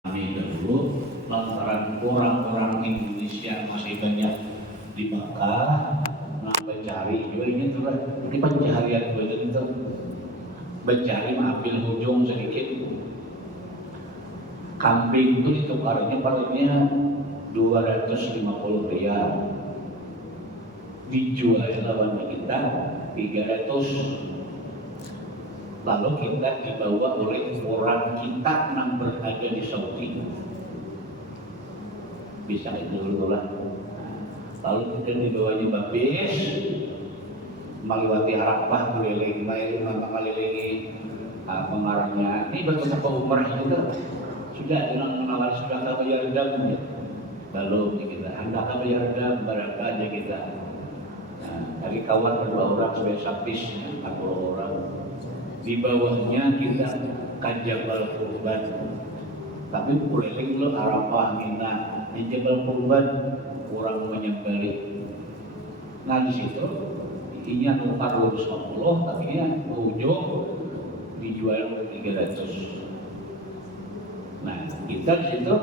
Kami dahulu lantaran orang-orang Indonesia masih banyak di Mekah, nah mencari juga ini tuh ini pencaharian gue itu mencari mengambil ujung sedikit kambing itu ditukarnya palingnya 250 rial, dijual lawan kita 300. Lalu kita dibawa oleh orang kita yang berada di Saudi, bisa itu dulu lah. Lalu kita dibawa di bis, melewati Arafah, keliling-keliling, mengelilingi pengarangnya. Ini bagaimana umrah juga sudah dengan menawar sudah ke Yardan, lalu kita hendak ke Yardan berangkat aja kita. Nah, dari kawan berdua orang sudah sabis 40 orang. Di bawahnya kita ke Jabal Qurban, tapi keliling lo Arafah, Mina, di Jabal Qurban kurang menyembelih. Nah di situ intinya tukar 250, tapi ya ujung dijual 300. Nah kita di situ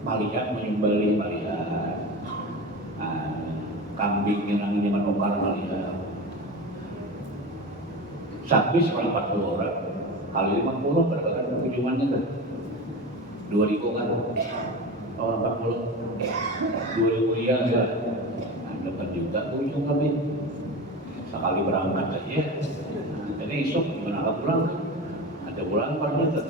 melihat menyembelih, melihat kambing yang namanya menukar, melihat sapi 40 orang kali 50 berapa kan ujungannya kan 2000 kan, oh 40 2000 rial ya. Nah, dapat juga ujung kami sekali berangkat aja. Nah, jadi esok gimana pulang, ada pulang pada itu.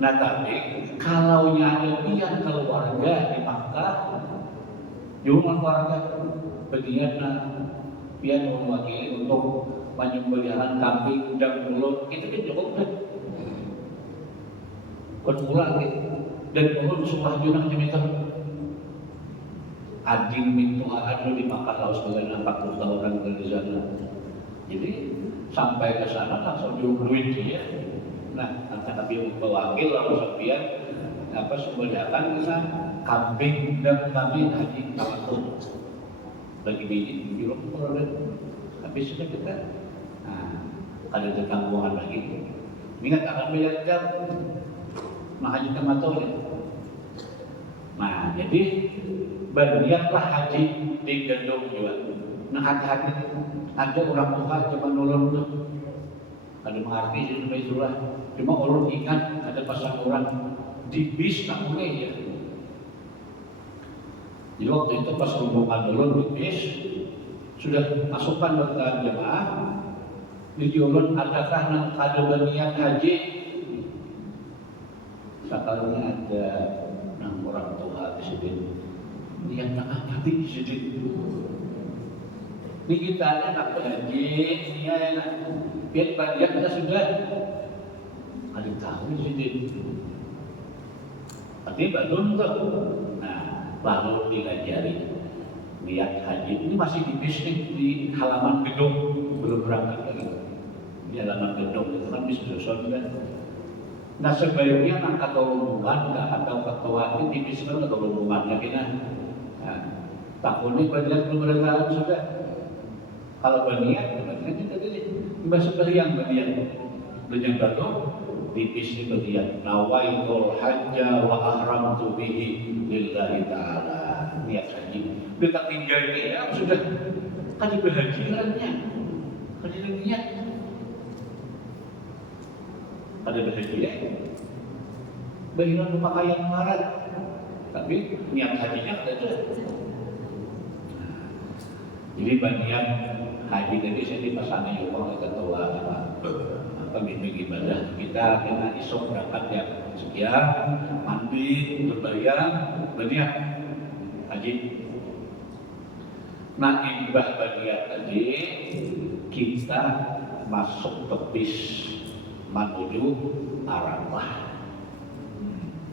Nah tapi kalau ada pian keluarga di Makkah, jumlah keluarga berdiat pian mewakili untuk penyembelihan kambing dan mulut itu kan cukup kan pulang gitu. Dan mulut sumpah junang jemitan ading mintu adu di Makkah laos bagaimana 40 tahun dari sana. Jadi sampai ke sana langsung duit dia. Nah antara dia mewakil langsung pian sembelihan kita kambing dan kambing haji takut bagi biji di rumah, tapi sudah kita ada ketanggungan lagi. Ingat akan belajar nah haji tamatullah. Nah jadi berniatlah haji di gendong juga. Nah hati-hati ada orang tua cuma nolong tuh, ada mengerti cuma itulah. Cuma orang ingat ada pasang orang di bis tak boleh ya. Jadi waktu itu pas rombongan dulu di bis sudah masukkan bacaan jemaah di julun, adakah yang ada berniat haji? Sekalanya ada orang tua di sini niat nak haji di sini. Ini kita ada nak haji, ini ya biar berniat kita sudah ada tahu di sini. Tapi belum tuh. Lalu diajari niat haji ini masih di bis di halaman gedung, belum berangkat lagi di halaman gedung itu kan bis doson kan. Nah sebaiknya angkat rombongan nggak atau ketua ini di bis kan atau rombongannya kita. Nah, takutnya berniat belum berangkat sudah. Kalau berniat kita jadi bahasa yang berniat dengan baru di bis ini berniat nawaitul hajja wa ahramtu bihi lillahi ta'ala, niat haji. Kita tinggal ini ya sudah kan berhajiannya, kan niat ada berhajian bagian pakaian marat, tapi niat hajinya ada. Jadi niat haji tadi saya dipasangnya juga oleh ketua pembimbing ibadah kita kena isok berangkat ya sekian mandi berbayar berniat haji. Nah imbah berniat haji kita masuk ke bis menuju Arafah.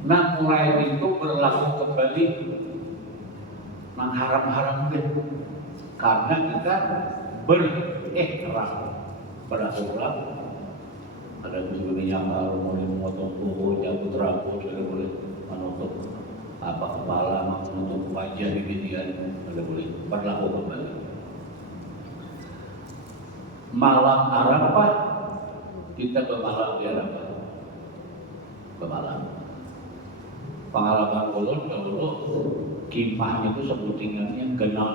Nah mulai itu berlaku kembali mengharam-haram karena kita berihram pada orang. Ada sebenarnya kalau mau memotong kuku, cabut rambut, tidak boleh menutup kepala, menutup wajah gitu kan, tidak boleh. Berlaku kembali. Malam Arafah kita bermalam di Arafah. ke malam. Pengalaman ulun dulu kimahnya itu sebutingannya genap.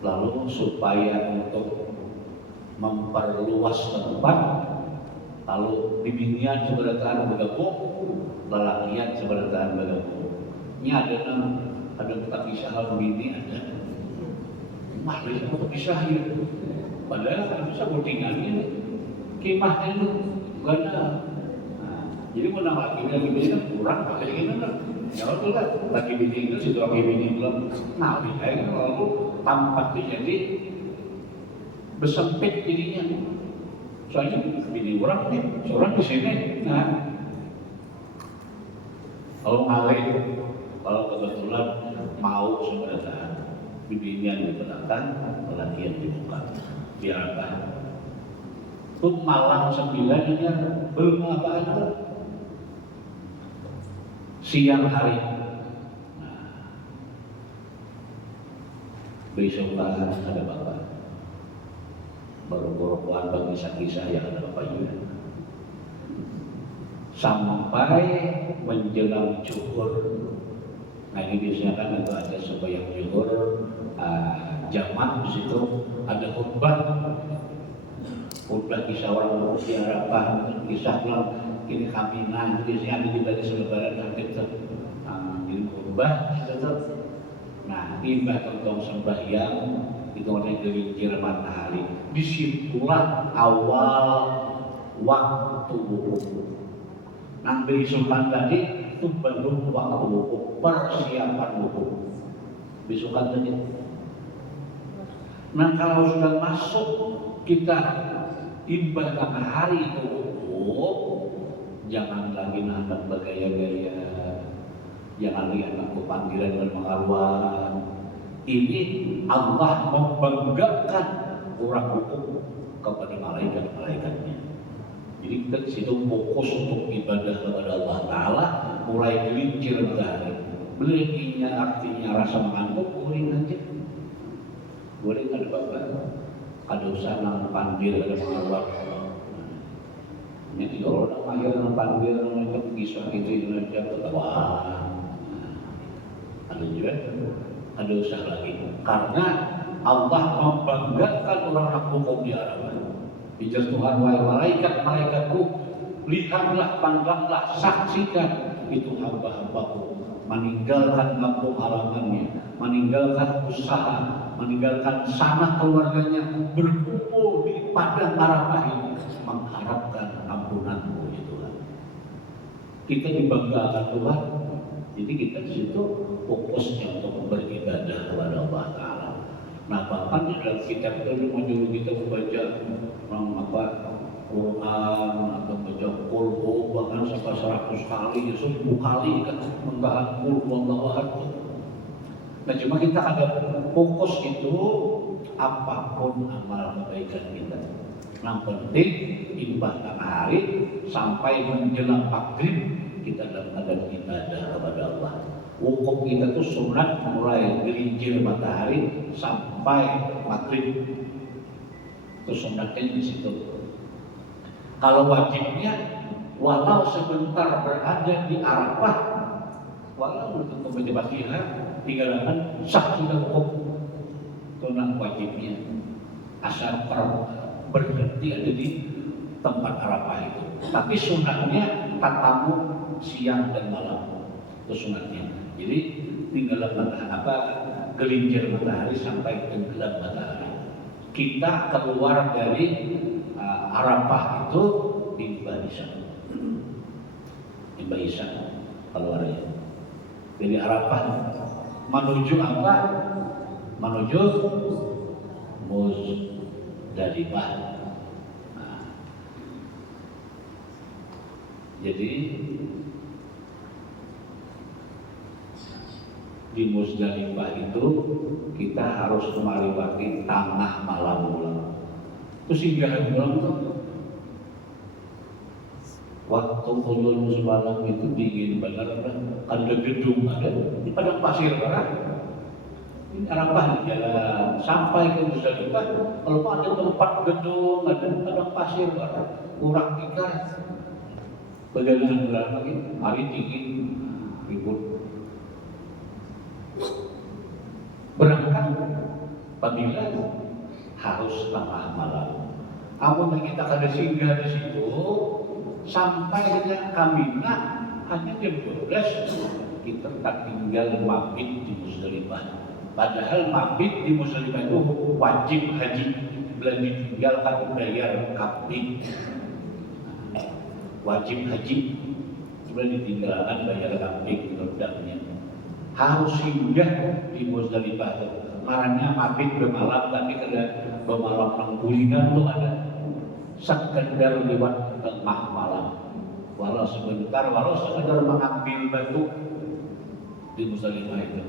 Lalu supaya untuk memperluas tempat, lalu bibinian seberataan bergabung, lelakian seberataan bergabung. Ini ada tempat kisah bini ada. Mah bisa bisa ya. Padahal kan bisa buktingannya kimahnya itu gak ada. Nah, jadi menang laki bini kan kurang pakai gini kan. Ya betul lah, laki bini itu situ laki bini belum. Nah, kayak lalu tampaknya jadi besempit jadinya. Soalnya bini orang nih, seorang di sini. Nah, kalau ngalih, kalau kebetulan mau sebenarnya binian di belakang, lelaki yang dibuka, biar apa? Tuh malam 9 ini belum apa-apa. Siang hari. Nah, besok ada bapak. Baru korban bagi kisah yang ada bapak juga. Sampai menjelang zuhur. Nah ini biasanya kan itu ada sembahyang zuhur, jamaah di situ ada khutbah kisah orang di Arafah, kisah pulang ini Aminah, biasanya ada juga di selebaran nanti itu. Jadi khutbah itu. Nah tiba tentang sembahyang itu ada gelincir matahari. Disitulah awal waktu wukuf. Nang beri sultan tadi itu belum waktu wukuf, persiapan wukuf. Besokan tadi. Nah kalau sudah masuk kita ibadah hari itu wukuf, jangan lagi nampak bergaya-gaya, jangan lagi nampak panggilan dan pengaruan. Ini Allah membanggakan orang wukuf kepada malaikat-malaikatnya. Jadi kita di situ fokus untuk ibadah kepada Allah Taala, mulai gelincir matahari. Belinya artinya rasa mengantuk, boleh aja. Boleh ada bapak, ada usaha nang panggil, ada pengaruh. Ini tiga orang akhir nang panggil, nang kisah itu Indonesia ketawa. Ada juga, ada usaha lagi. Karena Allah membanggakan orang hukum di Arafah. Bijar Tuhan wahai malaikat-malaikatku, lihatlah, pandanglah, saksikan itu hamba-hambaku meninggalkan kampung halamannya, meninggalkan usaha, meninggalkan sanak keluarganya, berkumpul di padang Arafah ini mengharapkan ampunanmu ya Tuhan. Kita dibanggakan Tuhan, jadi kita di situ fokusnya untuk beribadah kepada Allah Taala. Nah bahkan di dalam kitab itu menyuruh kita membaca Quran atau baca Qur'an bahkan sampai 100 kali, 1000 kali kan membahas Qur'an Allah. Nah cuma kita ada fokus itu apapun amal kebaikan kita. Yang penting ibadah tengah hari sampai menjelang maghrib kita dalam keadaan ibadah kepada Allah. Wukuf kita tuh sunat mulai gelincir matahari sampai maghrib. Itu sunatnya di situ. Kalau wajibnya, walau sebentar berada di Arafah, walau untuk membaca Fatihah, tinggalkan sah sudah wukuf. Itu wajibnya. Asal berhenti ada di tempat Arafah itu. Tapi sunatnya tatamu siang dan malam. Itu sunatnya. Jadi tinggalkan gelincir matahari sampai tenggelam matahari. Kita keluar dari Arafah itu di Baisan keluarnya. Dari Arafah menuju apa? Menuju Muzdalifah. Nah, jadi di Muzdalifah itu kita harus melewati tengah malam bulan. Terus hingga bulan itu waktu ulun semalam itu dingin banget kan, ada gedung ada di padang pasir kan. Arafah di jalan sampai ke Musdalifah. Kalau ada tempat gedung, ada padang pasir, ada urak tikar, perjalanan lagi, hari dingin, ribut. Berangkat apabila harus tengah malam. Amun kita kada singgah di situ sampai dengan Kamina hanya jam 12 kita tak tinggal mabit di Musdalifah. Padahal mabit di Musdalifah itu wajib haji, belum ditinggalkan bayar kambing. Wajib haji, belum ditinggalkan bayar kambing terdaknya. Harus singgah di Musdalifah. Marahnya mabit bermalam, tapi kada bermalam nang kulingan tuh ada sekedar lewat tengah malam. Walau sebentar, walau sekedar mengambil batu di Musdalifah itu.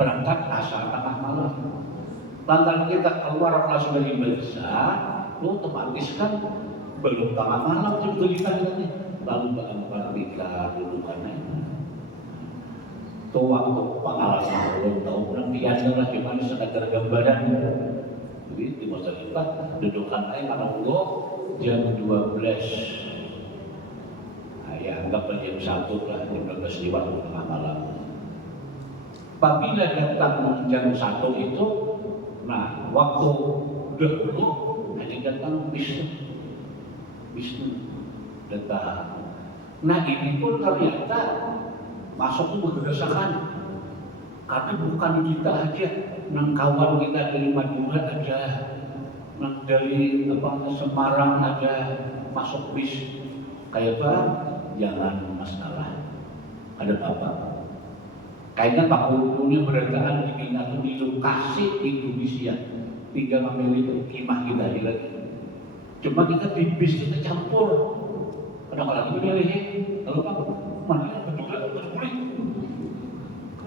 Berangkat asal tengah malam. Lantaran kita keluar kelas dari Malaysia, lu otomatis kan belum tengah malam di Musdalifah ini. Lalu berangkat tikar dulu karena itu waktu pengalaman belum tahu nanti adalah gimana sekadar gambaran. Jadi di Musdalifah dudukan air malam jam 12. Nah, ya anggaplah jam 1 lah, jam 12 lewat tengah malam. Apabila datang jam 1 itu, nah waktu dahulu hanya datang Wisnu datang. Nah ini pun ternyata masuk berdasarkan karena bukan kita aja, nang kawan kita dari Madura ada, nang dari Semarang ada masuk bis kayak apa? Jangan masalah, ada apa? Kayaknya Pak Guru berdasarkan di lokasi Indonesia, 3 memilih kimah kita lagi. Cuma kita di bis kita campur. Kenapa lagi milih? Kalau Pak mana betul boleh?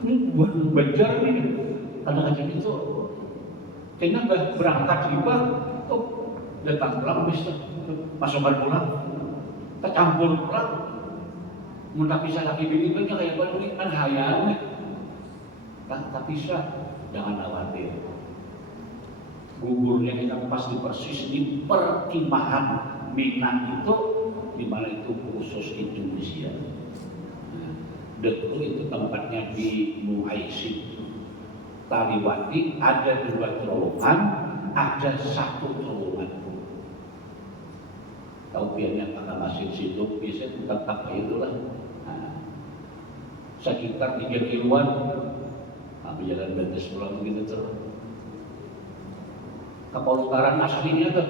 Ini buat Banjar ini. Karena kajian itu kayaknya nggak berangkat juga, tuh datang pulang bis masukkan pulang, kita campur pulang. Mudah bisa lagi bini kan kayak baru kan hayalnya. Tak bisa, jangan khawatir. Gugurnya kita pasti persis di perkimahan Minang itu, di mana itu khusus Indonesia. Dulu itu tempatnya di Muaisin, Tariwati, ada 2 terowongan, ada 1 terowongan. Tahu biarnya kakak masih situ, biasanya tetap itulah. Nah, sekitar 3 kiloan. Jalan Bantes pulang begitu tuh. Kapal utaran aslinya tuh.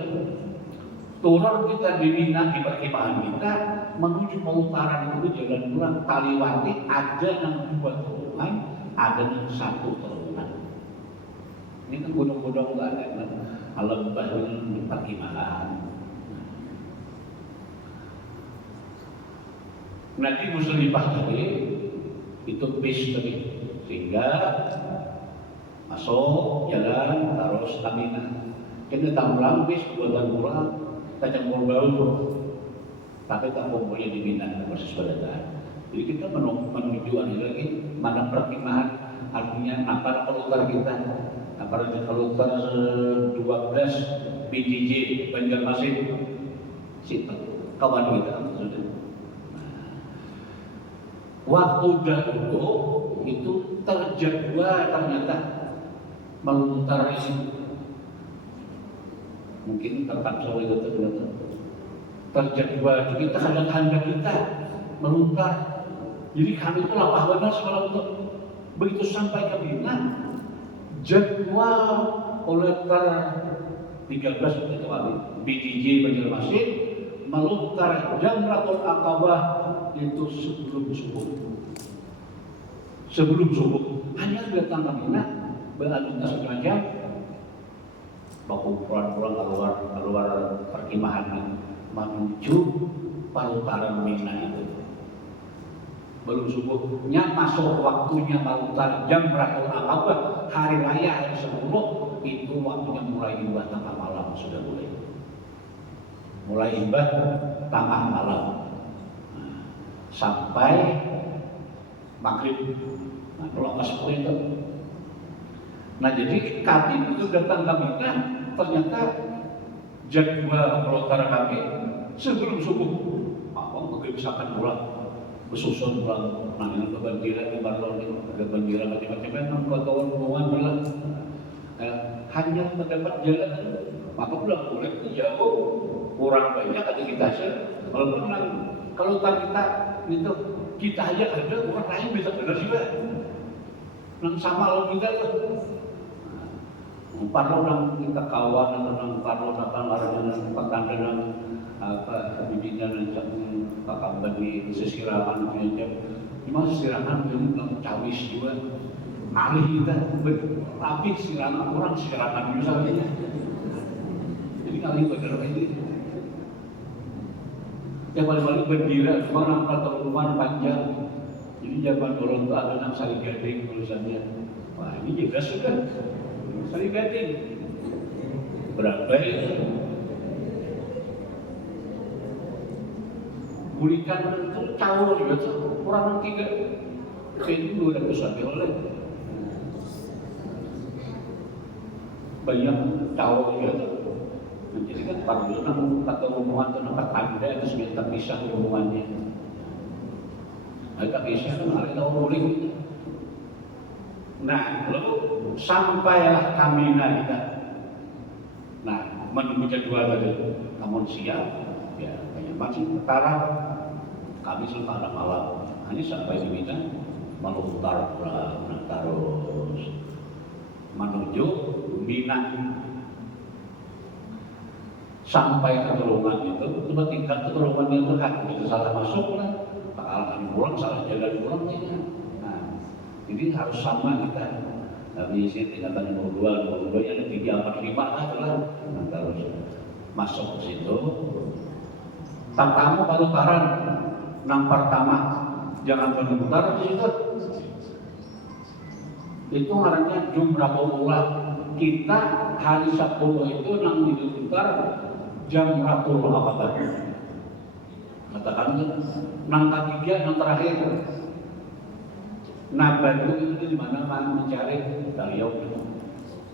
Turun kita di Minang di perkimahan kita menuju Pautaran itu jalan pulang Taliwati ada yang 2 terowongan, ada yang 1 terowongan. Ini kan gunung-gunung nggak ada kan, alam baru di perkimahan. Nanti Musdalifah tadi itu bis tadi. Sehingga masuk jalan terus Kamina. Kita pulang bis buatan pulang kita campur bau, tapi tak boleh di Minang proses belajar. Jadi kita menuju lagi mana perkimahan, artinya apa keluar kita, apa keluar 12 BDJ Banjarmasin, situ kawan kita sudah. Waktu dahulu itu terjadwal ternyata melontar ini mungkin tetap sore itu terjadwal kita kadang-kadang kita melontar. Jadi kami itu lapah benar semalam untuk begitu sampai ke Minang jadwal oleh 13 itu BDJ Banjarmasin melontar Jamratul Aqabah itu sebelum subuh hanya datang ke Mina berlalu setengah jam baku pulang keluar perkimahan menuju Pautaran Mina itu belum subuhnya masuk waktunya Pautaran Jamratul Aqabah hari raya hari 10 itu waktunya mulai imbah tengah malam sudah mulai imbah tengah malam sampai maghrib. Nah, kalau nggak seperti itu, Nah jadi kami itu datang ke Mina, ternyata jadwal melontar kami sebelum subuh. Apa mengisahkan pulang, bersusun pulang, nanya kebanjiran di Barlon, kebanjiran macam-macam, memang kawan-kawan bilang hanya mendapat jalan, maka pulang boleh itu jauh, kurang banyak aktivitasnya. Kalau kita itu kita aja ada, orang lain bisa benar juga. Nang sama lo kita tuh. Parlo nang kita kawan nang parlo nang larangan petanda nang apa bibinan nang kakak di sesiraman aja. Cuma sesiraman itu nang cawis juga. Alih kita tapi siraman orang siraman juga saja. Jadi kali benar ini. Yang paling berdiri cuma nampak terlalu panjang. Jadi zaman orang itu ada nang sari gading tulisannya. Wah ini jelas sudah. Sari gading berapa ya? Bulikan itu caur juga tuh kurang tiga. Saya dulu ada pesan oleh banyak caur juga tuh. Nah, jadi kan pada dulu kata hubungan itu nampak tanda itu sebentar pisah hubungannya. Agak pisah kan ada tahu ruling. Nah, lalu sampailah kami kita. Nah, menunggu jadwal tadi, namun siap, ya banyak masih utara. Kami selama malam, hanya sampai di Mina, melontar pulang, terus menuju Mina. Sampai ke terowongan itu, cuma tingkat terowongan itu kan bisa salah masuk lah, bakalan pulang, salah jalan pulang ya. Jadi harus sama kita. Tapi sini tingkatan nomor 2 yang ada 3, 4, 5 lah. Nah, harus masuk ke situ. Tamu balutaran nang pertama jangan berputar di situ. Itu ngarannya jumlah ulang. Kita hari Sabtu itu nang diputar jam ratul apa katakan nang ketiga nang terakhir. Nah Batu itu di mana kan mencari Tariau.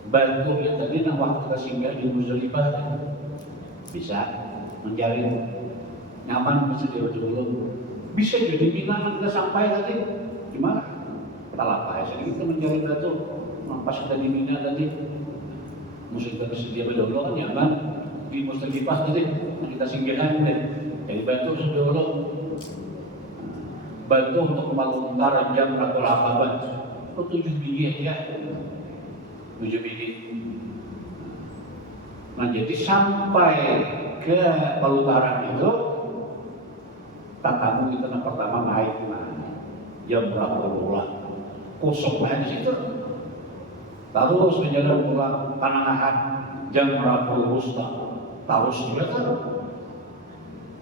Batu itu tadi nah waktu kita singgah di Muzdalifah bisa mencari nyaman bisa di dulu. Bisa jadi Mina kita sampai tadi gimana? Kita lapar ya sedikit mencari Batu. Nah, pas kita di Mina tadi musuh kita bersedia berdolo kan nyaman di Muzdalifah tadi kita singgahkan deh. Jadi Batu sudah dulu. Bantu untuk melontar jam ratul Aqabah itu 7 biji ya 7 biji. Nah jadi sampai ke pelutaran itu tatamu kita yang pertama naik jam ratul pulang kosong di situ terus menjalan pulang Panahan jam ratul wusta terus juga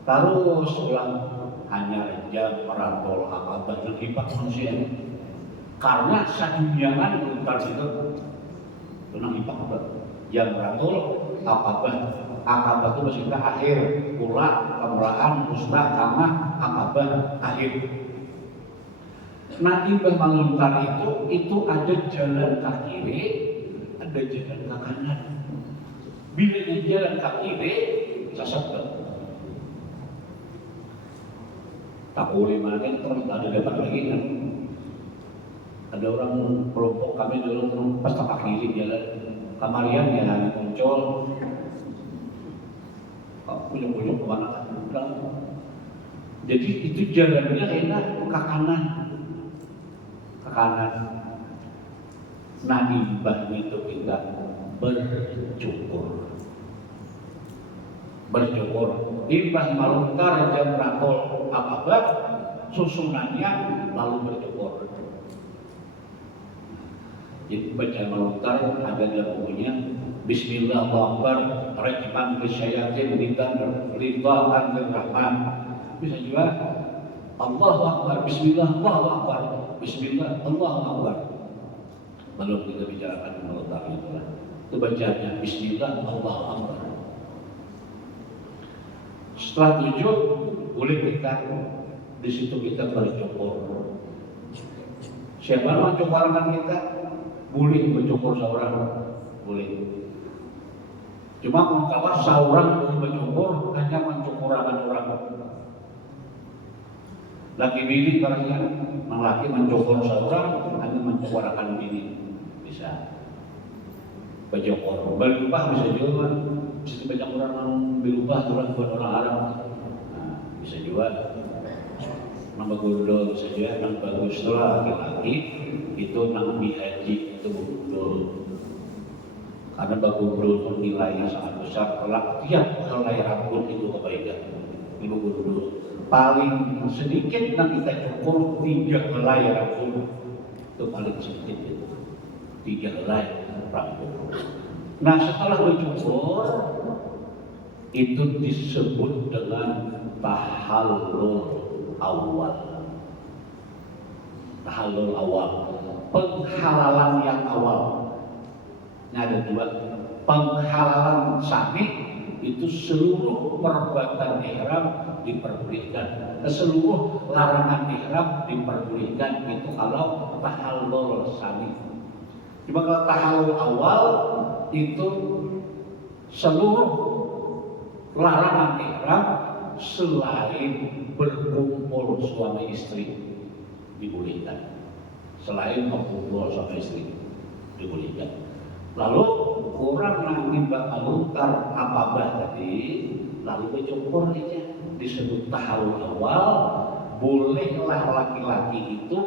terus pulang hanya jam ratul Aqabah yang hebat manusia karena saduniangan melontar itu pernah hebat jam ratul Aqabah itu masih ke akhir pula kemerahan mustah kamah Aqabah akhir. Nah imbah melontar itu ada jalan ke kiri ada jalan ke kanan. Bila jalan ke kiri sesat tak boleh mana terus ada dapat lagi kan ada orang kelompok kami dulu pas tak kiri jalan kamarian ya muncul punya kemana kan jadi itu jalannya enak ke kanan nah imbah itu kita bercukur imbah melontar jam ratul Aqabah susunannya lalu bercukur. Jadi baca melontar ada dalam bukunya Bismillah Allahu Akbar rajman kesyayatin ridhaan rahman. Bisa juga Allahu Akbar Bismillah Allahu Akbar Bismillah Allahu Akbar. Belum kita bicarakan melontar itulah. Itu bacanya Bismillah Allahu Akbar. Setelah 7 boleh kita di situ kita bercukur. Siapa yang mencukurkan kita? boleh mencukur seorang, boleh. Cuma kalau seorang boleh mencukur hanya mencukurakan orang. Laki bini barangnya, laki mencukur seorang hanya mencukurakan bini, bisa. Bercukur, berubah bisa juga. Bisa banyak orang yang berubah buat orang Arab. Nah, bisa juga. Nama gundul bisa juga, yang bagus itu laki-laki itu nang dihaji itu gundul. Karena bagundul itu nilainya sangat besar. Kalau tiap helai rambut itu kebaikan. Ibu gundul paling sedikit yang kita cukur 3 helai rambut itu paling sedikit itu 3 helai rambut. Nah setelah bercukur itu disebut dengan tahallul awal. Tahallul awal, penghalalan yang awal. Ini ada 2, penghalalan sani itu seluruh perbuatan ihram diperbolehkan, seluruh larangan ihram diperbolehkan, itu kalau tahallul sani. Cuma kalau tahallul awal itu seluruh larangan ihram selain berkumpul suami istri dibolehkan, selain berkumpul suami istri dibolehkan. Lalu orang nanti bakal lungkar apa-apa tadi, lalu bercukur aja, disebut tahallul awal. Bolehlah laki-laki itu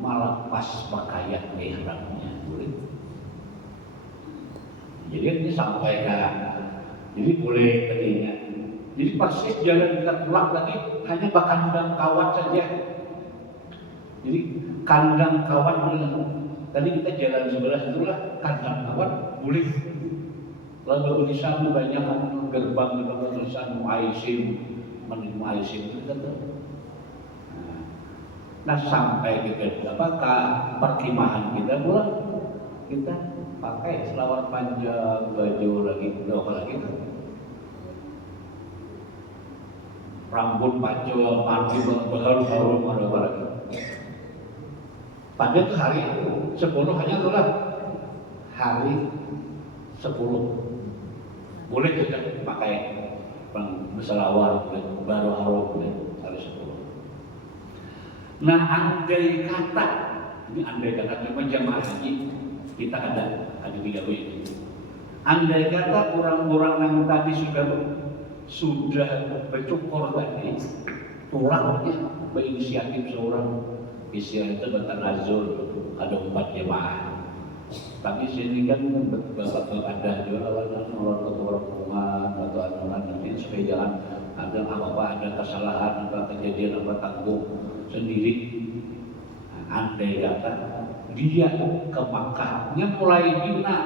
melepas pakaian ihramnya, boleh. Jadi ini sampai jadi boleh tadinya. Jadi persis jalan kita pulang tadi hanya kandang kawan saja. Jadi kandang kawan boleh. Tadi kita jalan sebelah itulah kandang kawan boleh. Lalu tulisan banyak gerbang tulisan Muaisim, Muaisim itu kan. Nah sampai kita ke perkemahan kita pulang, kita pakai selawar panjang, baju lagi, lagi, rambut panjang, mandi baru ada lagi. Pada itu hari 10 hanya itulah hari 10 boleh juga pakai berselawar, baru harum boleh hari 10. Nah andai kata, ini andai kata cuma jamaah haji kita ada 3 ini. Andai kata orang-orang yang tadi sudah bercukur tadi, pulangnya berinisiatif seorang. Istilah itu bertanazul, ada 4 jemaah. Tapi sini kan bapak ada juga orang ketua rumah atau anak nanti supaya jangan ada apa-apa, ada kesalahan, apa kejadian, apa tanggung sendiri. Nah, andai kata dia ke Makkahnya mulai Mina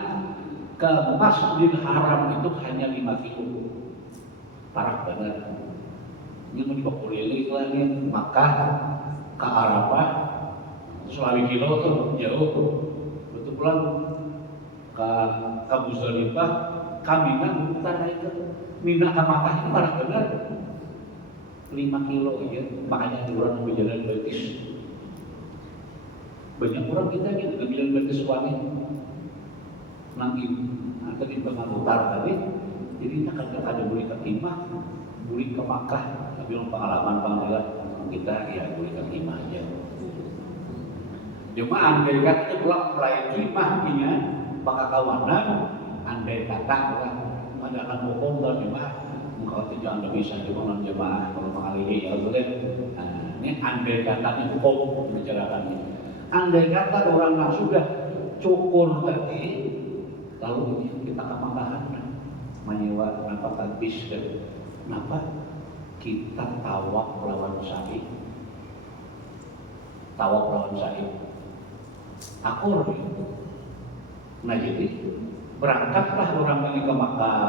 ke Masjidil Haram itu hanya 5 kilo, parah banget. Ini mau dibawa keliling lagi Makkah ke Arafah, Selawi kilo tuh jauh, betul pulang ke Muzdalifah, ke Mina, utara itu, Mina ke Makkah itu parah benar, 5 kilo ya, makanya orang berjalan betis. Banyak orang kita gitu berjalan betis suami, nanti tadi pengantar tadi, jadi ada boleh ke Timah, boleh ke Makkah, tapi pengalaman panggilan kita ya boleh terima aja. Cuma andai kata itu pulang mulai timahnya bakal kawanan, andai kata lah ada akan hukum dan jemaah engkau tidak bisa cuma jemaah kalau mengalih ya boleh. Nah, ini andai kata ini hukum membicarakannya. Andai kata orang yang sudah cukur tadi, lalu kita ke Makahan menyewa kenapa bis kenapa kita tawaf lawan sa'i, tawaf lawan sa'i, akur. Nah jadi berangkatlah orang ini ke Makkah,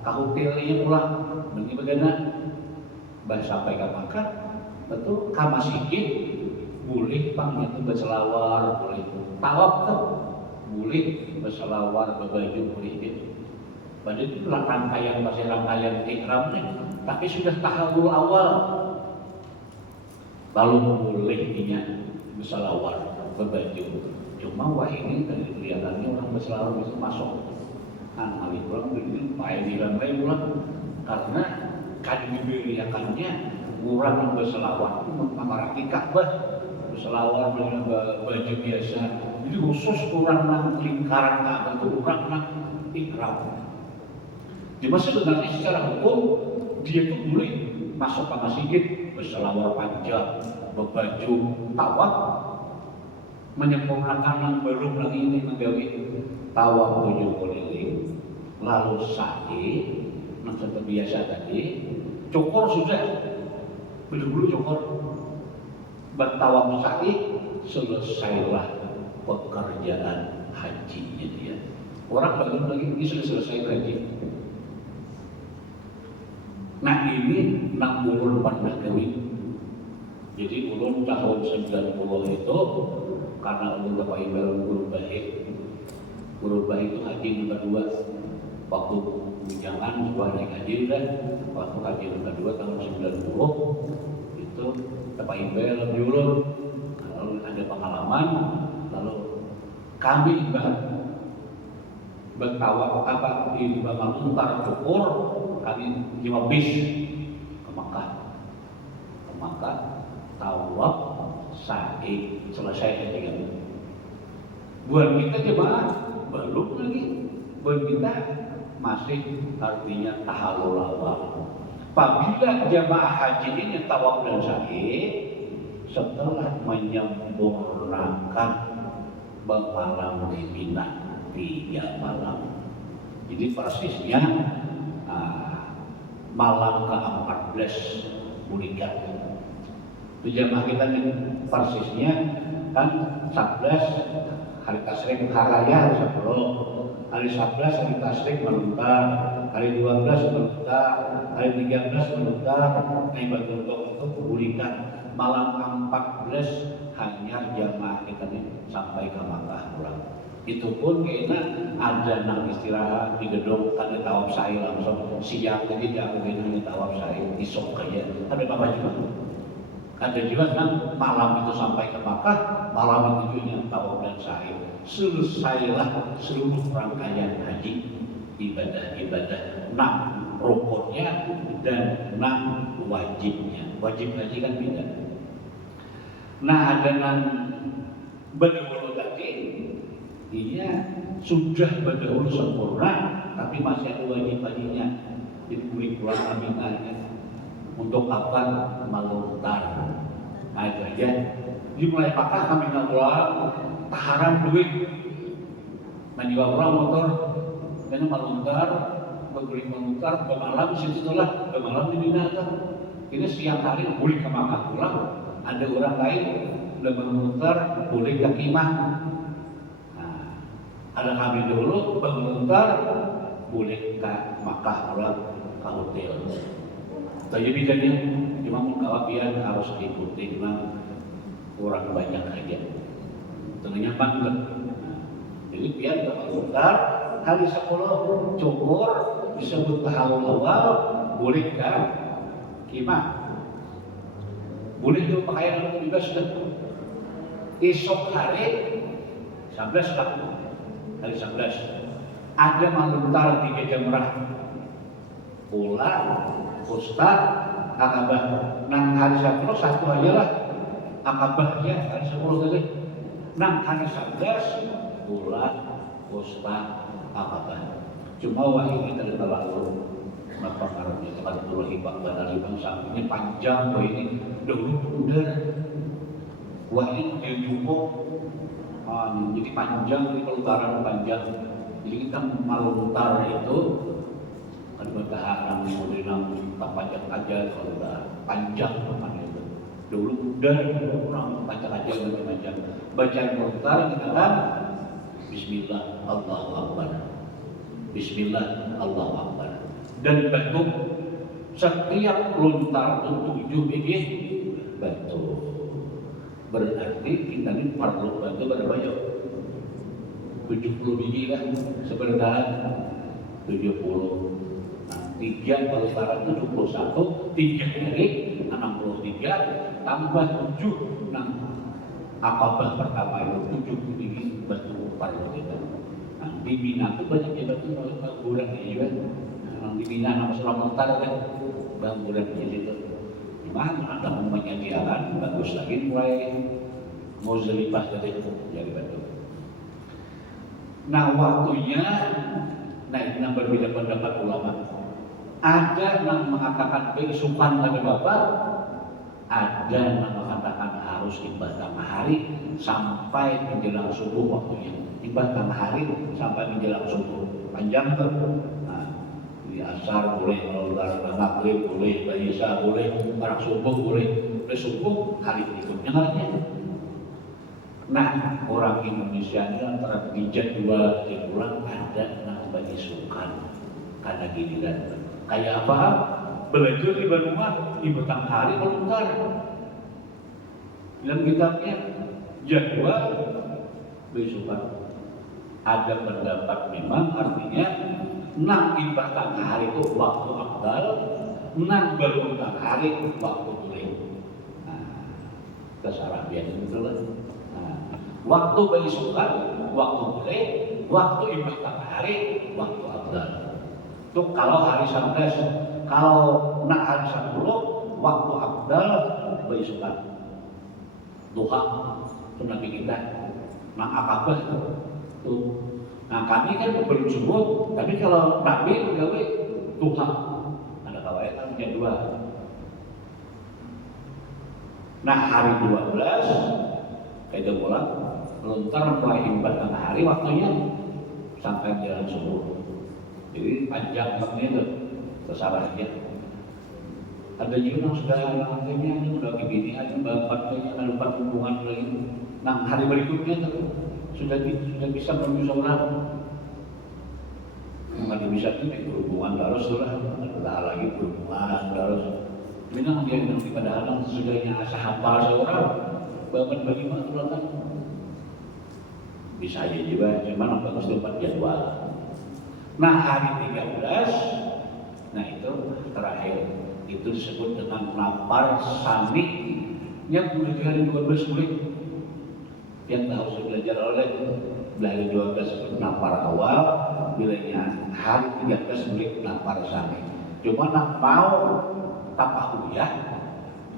ke hotelnya pulang, begini bagaimana? Sampai ke Makkah, betul, ke masjid, boleh pang itu berselawar, boleh tawaf tuh, boleh berselawar, berbaju boleh gitu. Padahal itu rangkaian ihram nih. Tapi sudah tahallul awal, lalu boleh berselawar, berbaju, Cuma wah ini dari kelihatannya orang berselalu bisa masuk. Nah, kali pulang begini, main di lantai pulang karena kan diberiakannya orang yang berselawat itu mengamarati Ka'bah, berselawat dengan baju biasa. Jadi khusus orang yang lingkaran Ka'bah itu orang yang ikram. Cuma sebenarnya secara hukum dia itu boleh masuk ke masjid berselawat panjang, berbaju tawaf, menyempurnakan yang belum lagi ini menggawe tawaf 7 keliling, lalu sa'i yang seperti biasa tadi, cukur sudah, bulu-bulu cukur, bertawaf sa'i, selesailah pekerjaan hajinya dia. Orang belum lagi ini sudah selesai haji. Nah ini 60 pernah kawin. Jadi ulun tahun 90 itu karena ulun Bapak Ibu guru baik itu haji nomor 2 waktu jangan sebuah naik haji dan waktu haji nomor 2 tahun 90 itu Bapak Ibu lebih ulun lalu ada pengalaman lalu kami bertawaf apa di Bangka Utara cukur kami 5 bis ke Makkah tawaf sa'i selesai aja kan. Buat kita jemaah belum lagi, buat kita masih artinya tahallul awal. Apabila jemaah haji ini tawaf dan sa'i setelah menyempurnakan bermalam di Mina 3 malam. Jadi persisnya malam ke-14 bulan. Itu jamaah kita ini persisnya kan 11 hari tasrik haraya hari 10, hari 11 hari tasrik meluntar, hari 12 meluntar, hari 13 meluntar, untuk bulan malam 14 hanya jamaah kita ini sampai ke Makkah pulang. Itu pun kayaknya ada nang istirahat di gedung karena tawaf sa'i langsung siang jadi jangan hanya tawaf sa'i isok aja ada apa juga ada juga nang malam itu sampai ke Makkah malam itu juga tawaf dan sa'i selesailah seluruh rangkaian haji ibadah-ibadah 6 rukunnya dan 6 wajib haji kan beda. Nah ada nang berdahulu tadi dia sudah berdahulu sempurna, tapi masih ada wajib-wajibnya. Diberi pulang aminahnya untuk apa melontar. Nah itu aja. Dimulai pakai aminah pulang, taharam duit, menjual pulang motor, karena melontar, membeli melontar, bermalam situ lah, bermalam di Mina. Ini siang hari boleh ke Makkah pulang, ada orang lain udah melontar boleh ke Kimah. Ada kami dulu bentar boleh ke Makkah pulang ke hotel. Tapi bedanya cuma mengkawapian harus diikuti memang orang banyak aja. Tentunya banget. Jadi biar bentar hari 10 cukur disebut tahallul awal boleh ke Kimah. Boleh itu pakaian juga sudah. Esok hari 11 lah. Hari 11 ada melontar 3 jamrah pulang Ustaz Akabah nang hari 10 satu aja lah Akabahnya hari 10 tadi nang hari 11 pulang Ustaz Akabah cuma wah ini terlalu mempengaruhi tempat dulu hibah badal hibah sampingnya panjang wah ini dulu udah wah ini dia cukup jadi panjang, ini pelutaran panjang. Jadi kita melontar itu kan bertahan model tak panjang aja kalau udah panjang namanya itu. Dulu udah orang panjang aja lebih panjang. Bacaan melontar kita kan Bismillah Allahu Akbar. Bismillah Allahu Akbar. Dan bentuk setiap lontar itu 7 biji bentuk. Berarti kita ini perlu bantu berapa yuk? 70 biji kan sebentar 70 nah, 3 pelestaran 71 3 hari 63 tambah 7 nah Akabah pertama itu ujung tinggi batu paling kita. Nah, di Mina itu banyak ya batu bangunan juga. Nah, di Mina nama Suramontar kan bangunan di situ. Gimana ada umpamanya jalan bagus lagi mulai Muzdalifah jadi batu. Nah waktunya, nah ini yang berbeda pendapat ulama. Ada yang mengatakan keisukan pada Bapak, ada yang mengatakan harus ibadah matahari sampai menjelang subuh waktunya. Ibadah matahari sampai menjelang subuh. Panjang tuh. Nah, di asar boleh, maghrib boleh, isya boleh, barang subuh boleh. Boleh subuh hari berikutnya harinya. Nah, orang Indonesia ini antara dijadwal pulang ada yang bagi sukan karena giliran. Kayak apa? Belajar di rumah di petang hari melontar. Dalam kitabnya jadwal besukan. Ada pendapat memang artinya nak ibadah hari itu waktu afdal, nak berutang hari waktu boleh. Nah, terserah dia itu lah. Nah, waktu besukan, waktu boleh, waktu ibadah hari, waktu afdal. Itu kalau hari Sabtu, kalau nak hari Sabtu waktu afdal besukan. Duha itu Nabi kita, nak akabah tuh. Nah kami kan belum subuh, tapi kalau Nabi gawe duha, ada kawaii kan jadwal. Nah hari 12 kita pulang, lontar mulai ibadah hari waktunya sampai jalan subuh. Jadi panjang waktunya itu tersalah aja. Ada juga yang sudah nantinya ini sudah begini aja bapaknya ada 4 hubungan lagi. Nah hari berikutnya itu sudah bisa bermusyawarah. Ada bisa ini berhubungan terus lah, ada lagi berhubungan terus. Memang dia yang pada halang sesudahnya sahabat seorang bapak bagi kan bisa aja juga, cuman bagus tempat jadwal. Nah hari 13, nah itu terakhir. Itu disebut dengan lapar sani yang boleh di hari 12 boleh yang harus belajar oleh dari 12 lapar awal bilangnya hari 13 boleh lapar sani. Cuma nak mau tapahu ya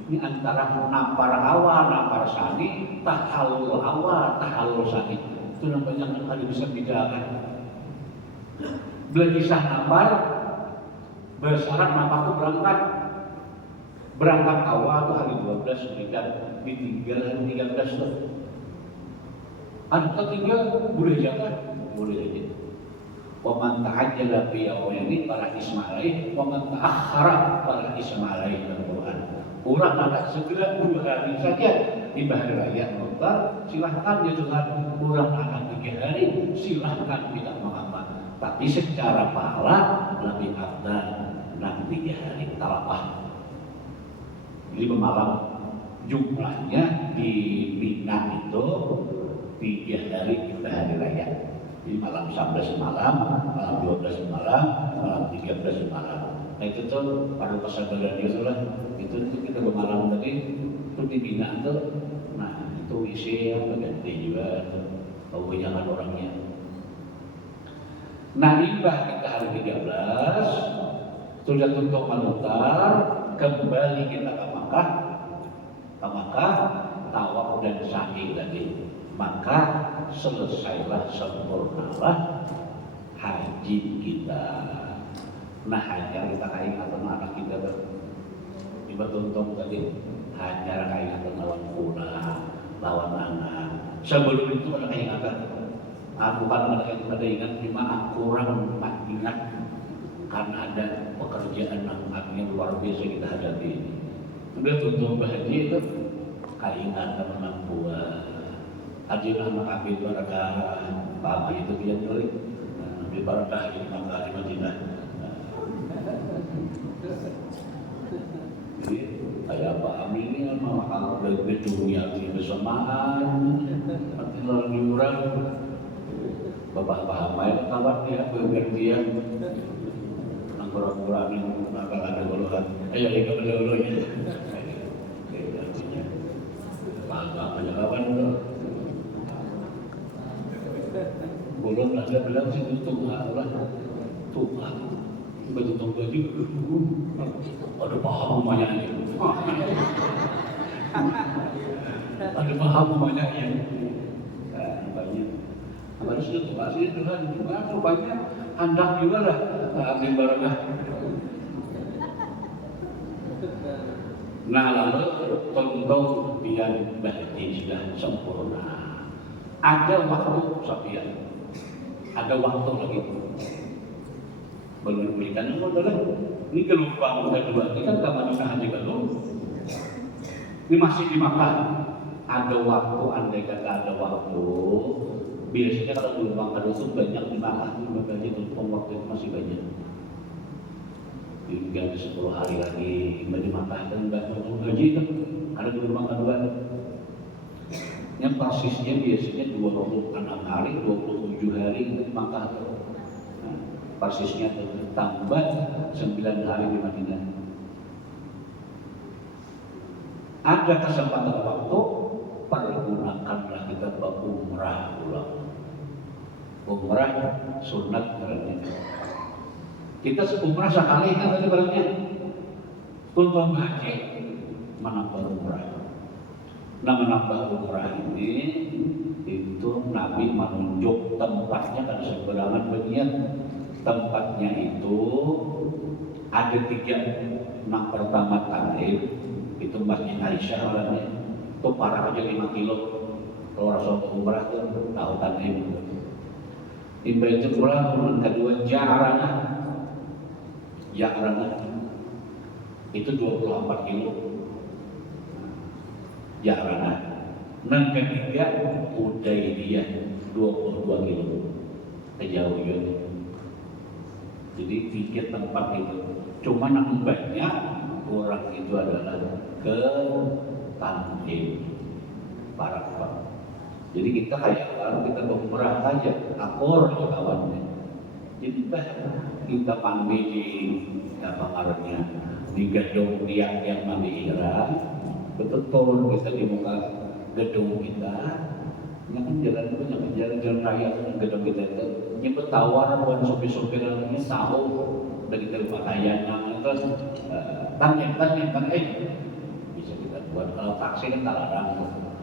ini antara lapar awal lapar sani tahalul awal tahalul sani itu namanya ada bisa bedakan. Belajar lapar bersyarat napakku berangkat awal itu hari 12 berikan ditinggal hari 13 tuh. Ada tinggal boleh jangan boleh aja. Wa man ta'ajjala fi yawmin para ismailai wa man ta'akhkhara para ismailai Al-Qur'an. Orang ada segera 2 hari saja di hari raya Mutar silahkan ya Tuhan. Orang akan 3 hari silahkan tidak mengapa. Tapi secara pahala lebih afdal nanti 3 hari talapah. Jadi malam jumlahnya di Mina itu 3 hari kita hari raya. Jadi malam 11 malam, malam 12 malam, malam 13 malam. Nah itu tuh pada kesabaran itu lah. Itu kita bermalam tadi itu di Mina tuh. Nah itu isi yang ganti juga. Kebanyakan orangnya. Nah imbah kita hari 13 sudah tutup malutar, kembali kita ke Makkah, tawaf dan sa'i lagi. Maka selesailah sempurnalah haji kita. Nah hajar kita kaingatan anak kita tiba tuntung tadi hajar kaingatan lawan pula, lawan anak. Sebelum itu ada kaingatan. Bukan ada yang pada ingat, cuma kurang ingat karena ada pekerjaan yang luar biasa kita hadapi. Udah tutup haji itu kaingatan anak buah. Haji anak Abi Barakah, Pak itu dia nyulik di Barakah di Makkah di Madinah. Jadi kayak Pak Amin ini memang dari dunia di bersamaan, arti lalu orang bapak paham aja kawan dia bergantian angkuran yang akan ada golongan. Ayo ikut dulu ya. Bangga punya kawan bilang sih tutup lah, tutup betul baju, ada paham rumahnya ini, ada paham rumahnya ini, banyak. Harus tutup asli Tuhan, rupanya hendak juga lah, ibaratnya. Nah lalu tentu biar berarti sudah sempurna. Ada waktu Sofian, ada waktu lagi. Belum berikan itu adalah ini gelombang kedua ini kan kamar nikahan juga belum. Ini masih dimakan. Ada waktu, andai kata ada waktu. Biasanya kalau gelombang kedua itu banyak dimakan, makanya tutup waktu itu masih banyak. Hingga 10 hari lagi dimakan dan gaji itu ada gelombang kedua. Yang persisnya biasanya 26 hari, 27 hari itu dimakan. Persisnya tambah 9 hari di Madinah. Ada kesempatan waktu, pergunakanlah kita umrah ulang. Umrah sunat berarti. Kita umrah sekali kan tadi barangnya. Untuk haji menambah umrah. Nah menambah umrah ini itu Nabi menunjuk tempatnya kan seberangan bagian. Tempatnya itu ada 3. Nah pertama Taif itu Masjid Aisyah orangnya itu parah aja 5 kilo. Kalau Rasul umrah itu tahu Taif. Di Baitul Qura kedua Ja'ranah itu 24 kilo. Ja'ranah. Nah ketiga Hudaybiyah 22 kilo. Kejauhan. Jadi 3 tempat itu. Cuma yang banyak orang itu adalah ke Tanjim, Arafah. Jadi kita kayak kalau kita umrah saja, akur kawannya. Jadi kita panggil di ngarannya di gedung tiang yang mandi ihram, betul turun kita di muka gedung kita. Ini kan jalan raya gedung kita itu. Nyebut tawar buat sopir-sopir ini tahu dari pakaian terus tanya bisa kita buat. Kalau taksi kan tak larang,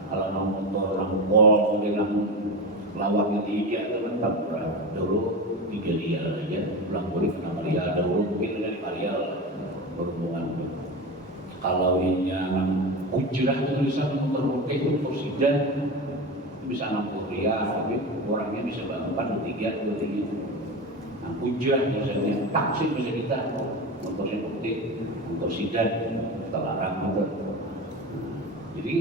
kalau motor orang pol dengan lawaknya tiga itu kan tak murah. Dulu 3 rial aja, pulang balik 6 rial dahulu mungkin dari 5 rial berhubungan. Kalau ini yang ujrah tulisan motor putih untuk sidan bisa 60 rial, tapi orangnya bisa bangun 3. Nah, ujrah misalnya taksi bisa kita motornya putih untuk sidan terlarang motor. Jadi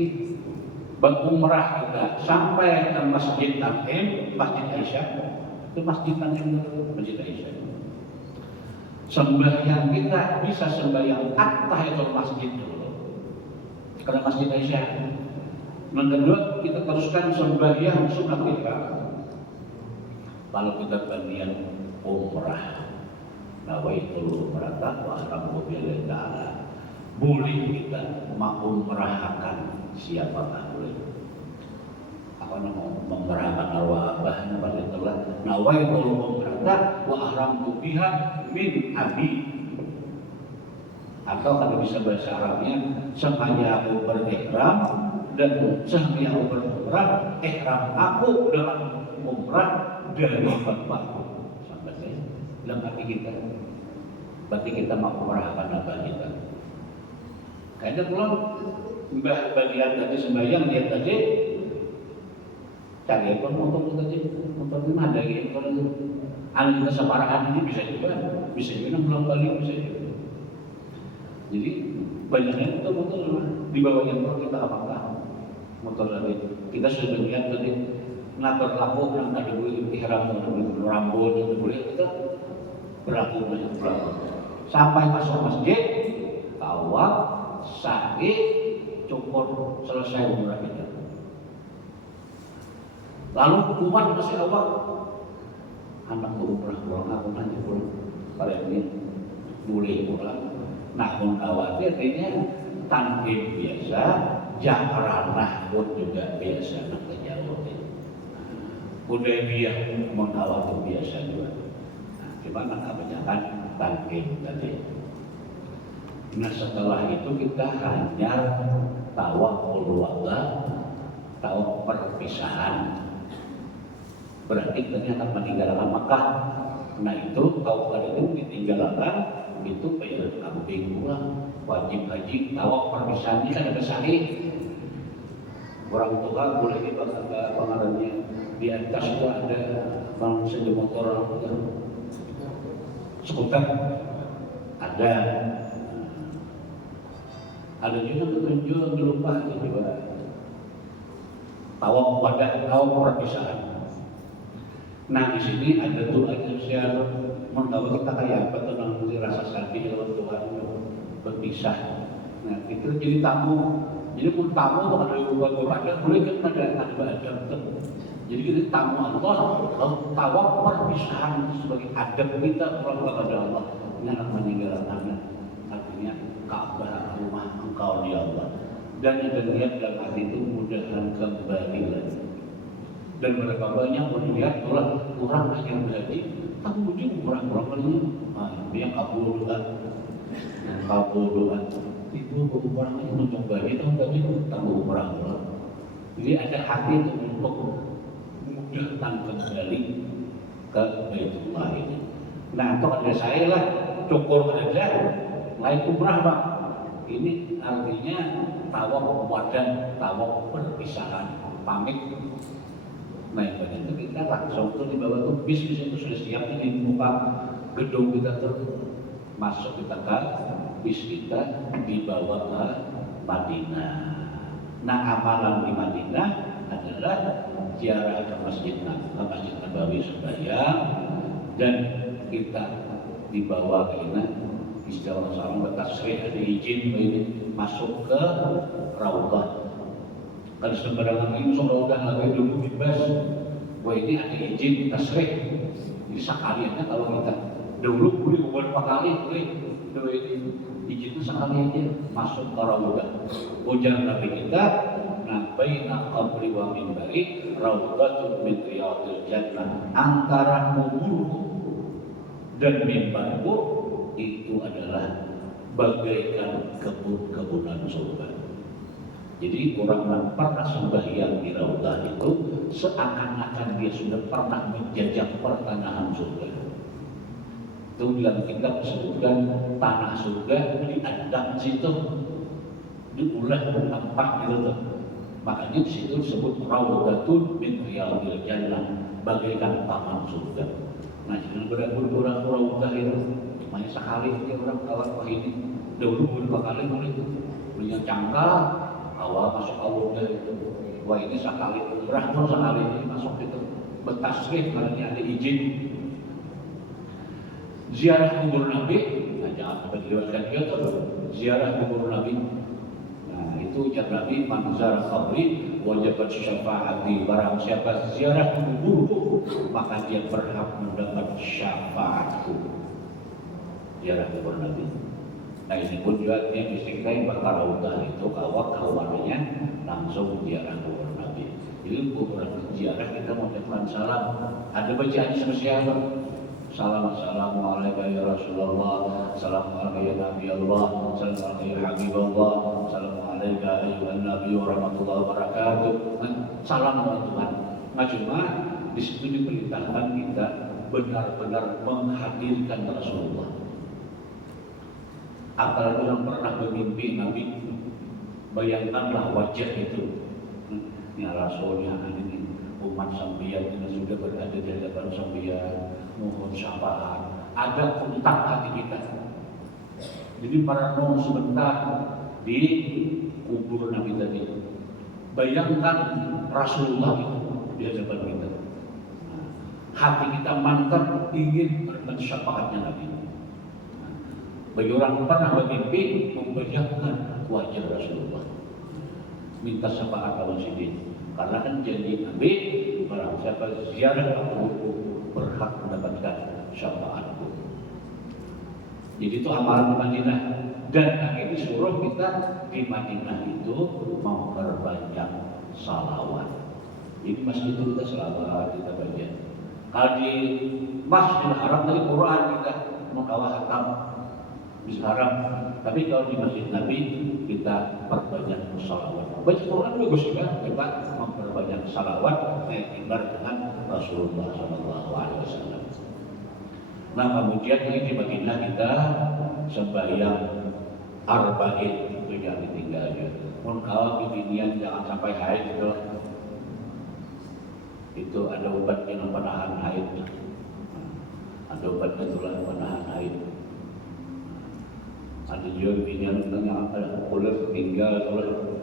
berumrah kita sampai ke Masjid Tanjim, Masjid Aisyah itu Masjid Tanjim, Masjid Aisyah. Sembahyang kita bisa sembahyang at-tahiyatul masjid dulu karena Masjid Aisyah. Yang kedua kita teruskan sembahyang sunat kita. Kalau kita berniat umrah, nawaitul umrah wa ihramu billahi ta'ala, boleh kita mengumrahkan siapapun boleh. Apa namanya mengumrahkan arwah abahnya pada telah nawaitul umrah wa ihramu biha min abi. Atau kalau bisa bahasa Arabnya sengaja aku berihram dan sehingga aku berumrah, ihram aku dengan umrah dari bapakku. Sampai saya dalam hati kita, berarti kita mau umrahkan apa kita. Kayaknya kalau bagian tadi sembahyang lihat tadi, cari ekor motor tadi, motor ini ada ekor itu. Anak kita separahan ini bisa juga pulang balik bisa juga. Jadi banyaknya motor di bawahnya kita apakah motor tadi kita sudah lihat tadi ngatur laku yang tadi boleh ihram rambut itu boleh kita berlaku sampai masuk masjid tawaf sa'i cukur selesai umrah kita. Lalu kumat masih awal anak umrah pulang aku nanti pulang pada ini boleh pulang. Nah khawatir artinya Tanjim biasa, Ja'ranah pun juga biasa nak jauh. Hudaybiyah mengawal itu biasa juga. Nah, gimana kebanyakan tangking tadi. Nah setelah itu kita hanya tawaf wada, tawaf perpisahan. Berarti ternyata meninggalkan Makkah. Nah itu tawaf itu ditinggalkan, itu bayar kambing pulang, wajib haji, tawaf perpisahan ini kan ada sahih. Orang tua boleh dibawa ke pengaruhnya. Di atas itu ada sepeda motor, skuter, ada juga petunjuk lupa itu juga. Tawaf wada, tawaf perpisahan. Nah di sini ada doa yang menurut kita kayak apa tuh nanti rasa sakit kalau Tuhan berpisah. Nah itu jadi tamu. Jadi pun tamu tuh ada lupa ada boleh kan ada adab. Jadi kita tamu Allah, tawaf perpisahan sebagai adab kita kepada Allah. Ini anak meninggalkan artinya Ka'bah rumah engkau di Allah. Dan yang niat dalam hati itu mudahan kembali lagi. Dan berapa banyak melihat orang yang berarti tak ujung orang lagi. Nah, dia kabul doa itu orang yang mencoba itu tadi tahu orang. Jadi ada hati untuk mudahkan kembali ke Baitullah ini. Nah, itu ada saya lah cukur aja lain umrah Pak. Ini artinya tawaf wada, tawaf perpisahan, pamit. Nah, itu kita langsung tuh dibawa tuh bis itu sudah siap di muka gedung kita tuh masuk kita ke bis kita dibawa ke Madinah. Nah, amalan di Madinah adalah ziarah ke Masjid Nabawi sembahyang dan kita dibawa ke istilah orang bertasrih ada izin ini masuk ke Raudhah. Kalau sembarangan ini Raudhah lagi dulu bebas. Wah ini ada izin tasrih. Jadi sekaliannya kalau kita dulu boleh beberapa kali boleh ini izin itu sekali aja masuk ke Raudhah. Ujar Nabi kita, nah baina qabri wa minbari raudhatun min riyadil jannah. Antara kuburku dan mimbarku itu adalah bagaikan kebun-kebunan surga. Jadi orang yang pernah sembahyang di Raudhah itu seakan-akan dia sudah pernah menjajah pertanahan surga. Itu dalam kitab disebutkan tanah surga diadang situ, diulah tempat gitu. Makanya di situ disebut Raudhatun min riyadil jannah, bagaikan taman surga. Nah, jangan berat-berat Raudhah itu. Makanya sekali dia orang kawan wah ini dahulu beberapa kali punya cangkal awal masuk Raudhah itu. Wah ini sekali umrah pun sekali ini masuk itu bertasrih karena ada izin. Ziarah kubur Nabi, nah jangan sampai dilewatkan dia tuh ziarah kubur Nabi. Nah itu ujar Nabi man zara qabri wajabat syafaati, barang siapa ziarah kuburku maka dia berhak mendapat syafaatku. Ziarah kubur Nabi. Nah ini pun juga yang istiqlal bakal Raudhah itu kawannya langsung ziarah kubur Nabi. Jadi kubur ziarah kita mengucapkan salam. Ada bacaan spesial. Assalamualaikum ya Rasulullah, assalamualaikum ya Nabi Allah, assalamualaikum ya Habib Allah, assalamualaikum ya Nabi warahmatullahi wabarakatuh. Salam Tuhan. Nah cuma di situ diperintahkan kita benar-benar menghadirkan Rasulullah. Apalagi yang pernah bermimpi Nabi, bayangkanlah wajah itu. Ya Rasulnya ini umat sambian yang sudah berada di hadapan sambian, mohon syafaat. Ada kontak hati kita. Jadi para nong sebentar di kubur Nabi tadi. Bayangkan Rasulullah itu di hadapan kita. Hati kita mantap ingin berkat syafaatnya Nabi. Bagi orang pernah bermimpi membayangkan wajah Rasulullah, minta syafaat kawan sidin. Karena kan janji Nabi, barang siapa ziarah aku berhak mendapatkan syafaatku. Jadi itu amalan di Madinah. Dan kami disuruh kita di Madinah itu memperbanyak salawat. Ini masjid itu kita selawat, kita baca. Kalau di Masjidil Haram tadi Quran kita mengkawal hatam bisa haram. Tapi kalau di Masjid Nabi kita perbanyak salawat. Baca Quran bagus juga, kita memperbanyak salawat iktibar dengan Rasulullah SAW. Nah kemudian ini di Madinah kita sembahyang arba'in itu jangan ditinggalkan. Kalau kebinian jangan sampai haid itu ada obatnya penahan haid. Ada obatnya tulang penahan haid. Ada juga kebinian yang ada kulit tinggal kalau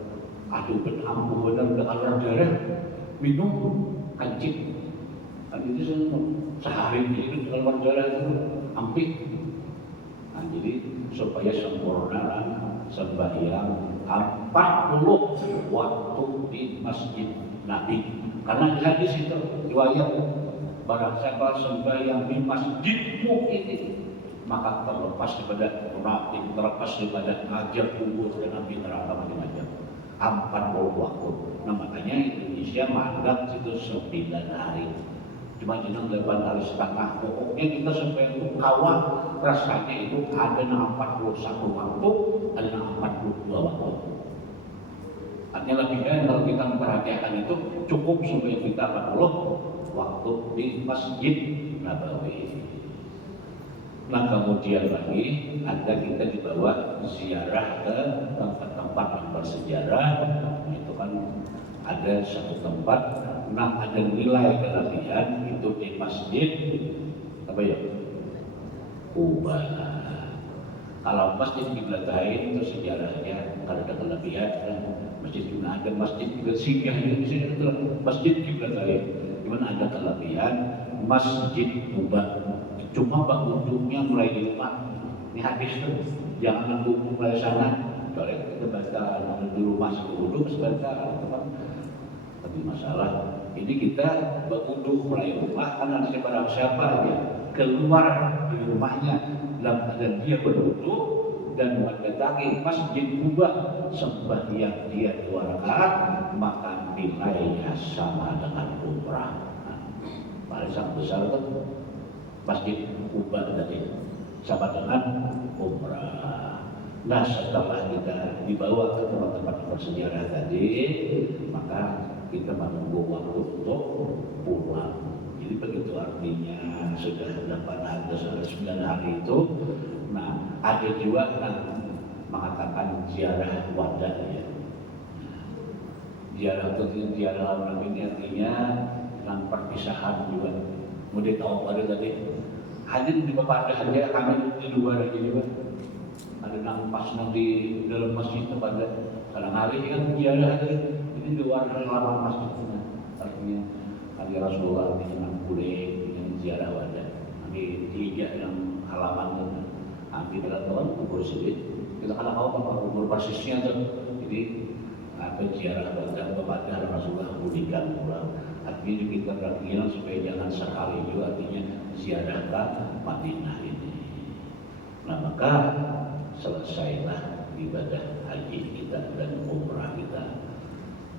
ada obat ampuh benar udah keluar darah minum kancing. Itu sehari itu keluar darah itu ampik. Nah, jadi supaya sempurna sembahyang 40 waktu di Masjid Nabi. Karena di hadis itu riwayat barang siapa sembahyang di masjidmu ini maka terlepas daripada munafik, terlepas daripada ngajak kubur dan api neraka macam-macam. 40 waktu. Nah makanya Indonesia mandat itu 9 hari. Cuma jenang 8 hari setengah. Pokoknya kita sampai itu kawal rasanya itu ada 41 waktu, ada 42 waktu. Artinya lebih baik kalau kita memperhatikan itu cukup sampai kita 40 waktu di Masjid Nabawi. Nah kemudian lagi ada kita dibawa ziarah ke tempat-tempat yang bersejarah. Itu kan ada satu tempat. Nah ada nilai kelebihan itu di Masjid apa ya? Kuba. Kalau Masjid Qiblatain itu sejarahnya kalau ada kelebihan masjid juga ada masjid juga singgah di sini itu Masjid Qiblatain. Dimana ada kelebihan Masjid Kuba. Cuma pengunjungnya mulai di rumah. Ini hadis tuh, jangan nunggu mulai sana. Kalau kita baca di rumah sebelum sebentar. Tapi masalah ini kita berwudu mulai rumah karena ada barang siapa ya keluar dari rumahnya dalam keadaan dia berwudu dan mendatangi Masjid Kuba sembahyang dia 2 rakaat maka nilainya sama dengan umrah. Paling sangat besar itu Masjid Kuba tadi sama dengan umrah. Nah setelah kita dibawa ke tempat-tempat bersejarah tadi maka kita menunggu waktu untuk pulang. Jadi begitu artinya sudah 8 hari, sudah 9 hari itu. Nah ada juga mengatakan ziarah wada ya. Ziarah itu ziarah orang ini artinya tentang perpisahan juga. Kemudian tahu pada tadi hadir di bapak ada aja kami di luar aja juga. Ada nampas di dalam masjid pada kadang hari kan ziarah ini di luar halaman masjid. Artinya hari Rasulullah di Imam Bule dengan ziarah wada. Nanti tiga yang halaman nanti kita tahu kubur sedikit. Kita kan tahu apa kubur persisnya tuh. Jadi apa ziarah wada kepada Rasulullah budikan pulang. Artinya kita berkeinginan supaya jangan sekali juga artinya ziarah ke Madinah ini. Nah maka selesailah ibadah haji kita dan umrah kita.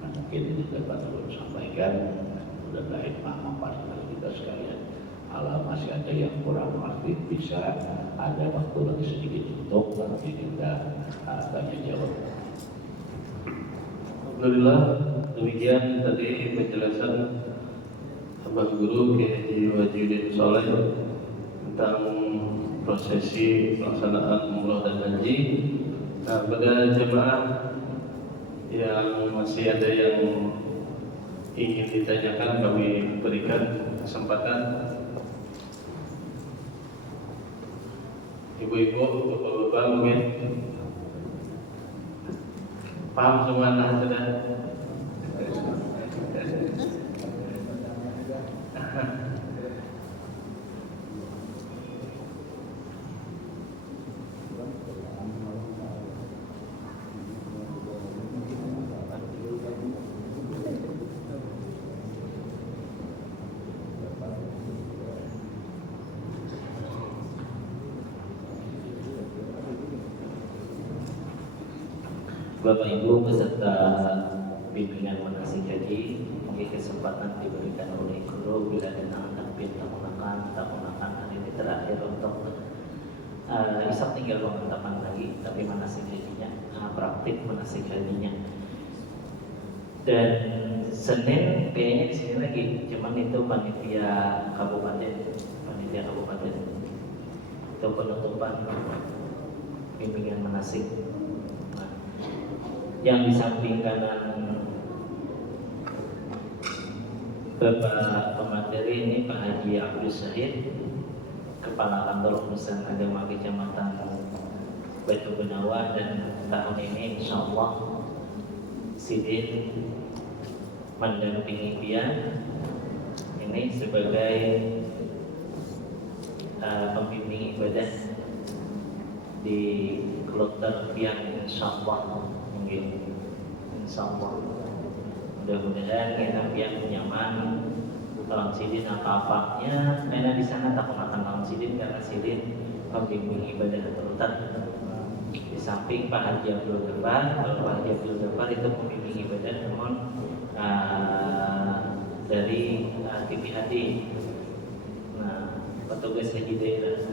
Nah mungkin ini dapat saya sampaikan. Mudah-mudahan manfaat bagi kita sekalian. Kalau masih ada yang kurang mengerti bisa ada waktu lagi sedikit untuk nanti kita tanya jawab. Alhamdulillah, demikian tadi penjelasan Abah Guru Kiai Haji Wahyudin Soleh tentang prosesi pelaksanaan umroh dan haji. Nah, pada jemaah yang masih ada yang ingin ditanyakan kami berikan kesempatan. Ibu-ibu, bapak-bapak mungkin paham semua nah sudah. Bapak Ibu peserta bimbingan manasik haji. Mungkin kesempatan diberikan oleh guru bila datang takbir tamunakan hari ini terakhir untuk isap tinggal pengantapan lagi, tapi manasik hajinya praktik manasik hajinya. Dan Senin kayaknya di sini lagi, cuman itu panitia kabupaten itu penutupan bimbingan manasik. Nah, yang di samping kanan Bapak pemateri ini Pak Haji Abdul Syahid, Kepala Kantor Urusan Agama Kecamatan Batu Benawa, dan tahun ini insya Allah Sidin mendampingi dia ini sebagai pembimbing ibadah di kloter yang insya Allah mudah-mudahan kita yang nyaman dalam Sidin apa-apanya, karena di sana tak makan dalam Sidin karena Sidin pembimbing ibadah rutan. Di samping Pak Haji Abdul Ghaffar, kalau Pak Haji Abdul Ghaffar itu pembimbing ibadah namun dari TPHD. Nah, petugas haji daerah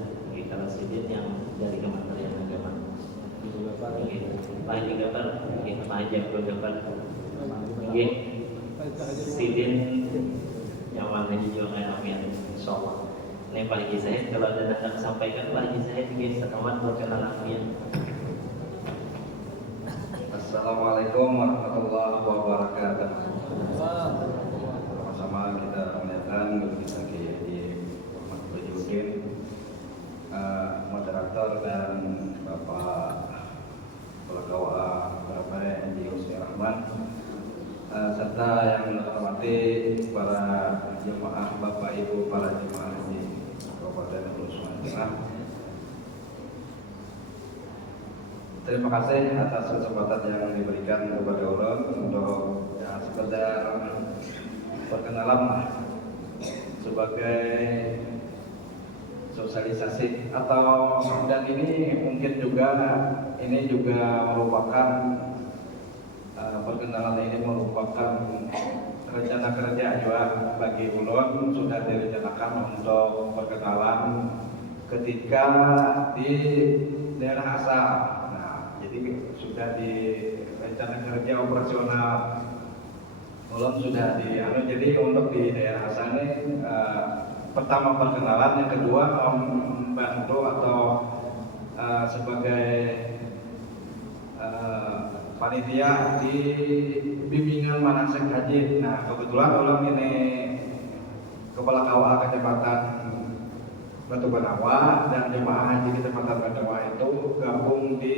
kalau Sidin yang dari Kementerian Agama. Pak Haji Ghaffar, Pak Haji Abdul Ghaffar. Sidin yang mana juga amin, insyaallah. Ini Pak Haji Zahid, kalau ada yang sampaikan Pak Haji Zahid ingin setewan berkenalan amin. Assalamualaikum warahmatullahi wabarakatuh. Sama-sama kita muliakan guru kita Kiai Muhammad Bajuddin, moderator dan Bapak Kepala Bapak Haji Husni Rahman, serta yang menghormati para jemaah Bapak Ibu para jemaah haji Kabupaten Hulu Sungai Tengah. Terima kasih atas kesempatan yang diberikan kepada Allah untuk sekedar perkenalan sebagai sosialisasi atau, dan ini mungkin juga merupakan perkenalan ini merupakan rencana kerja juga bagi ulun, sudah direncanakan untuk perkenalan ketika di daerah asal. Jadi sudah di rencana kerja operasional ulun sudah jadi untuk di daerah asal ini pertama perkenalan, yang kedua membantu atau sebagai panitia di bimbingan manasik haji. Nah, kebetulan ulun ini kepala KWA Kecamatan Batu Benawa, dan jemaah haji Kecamatan Pandawa itu gabung di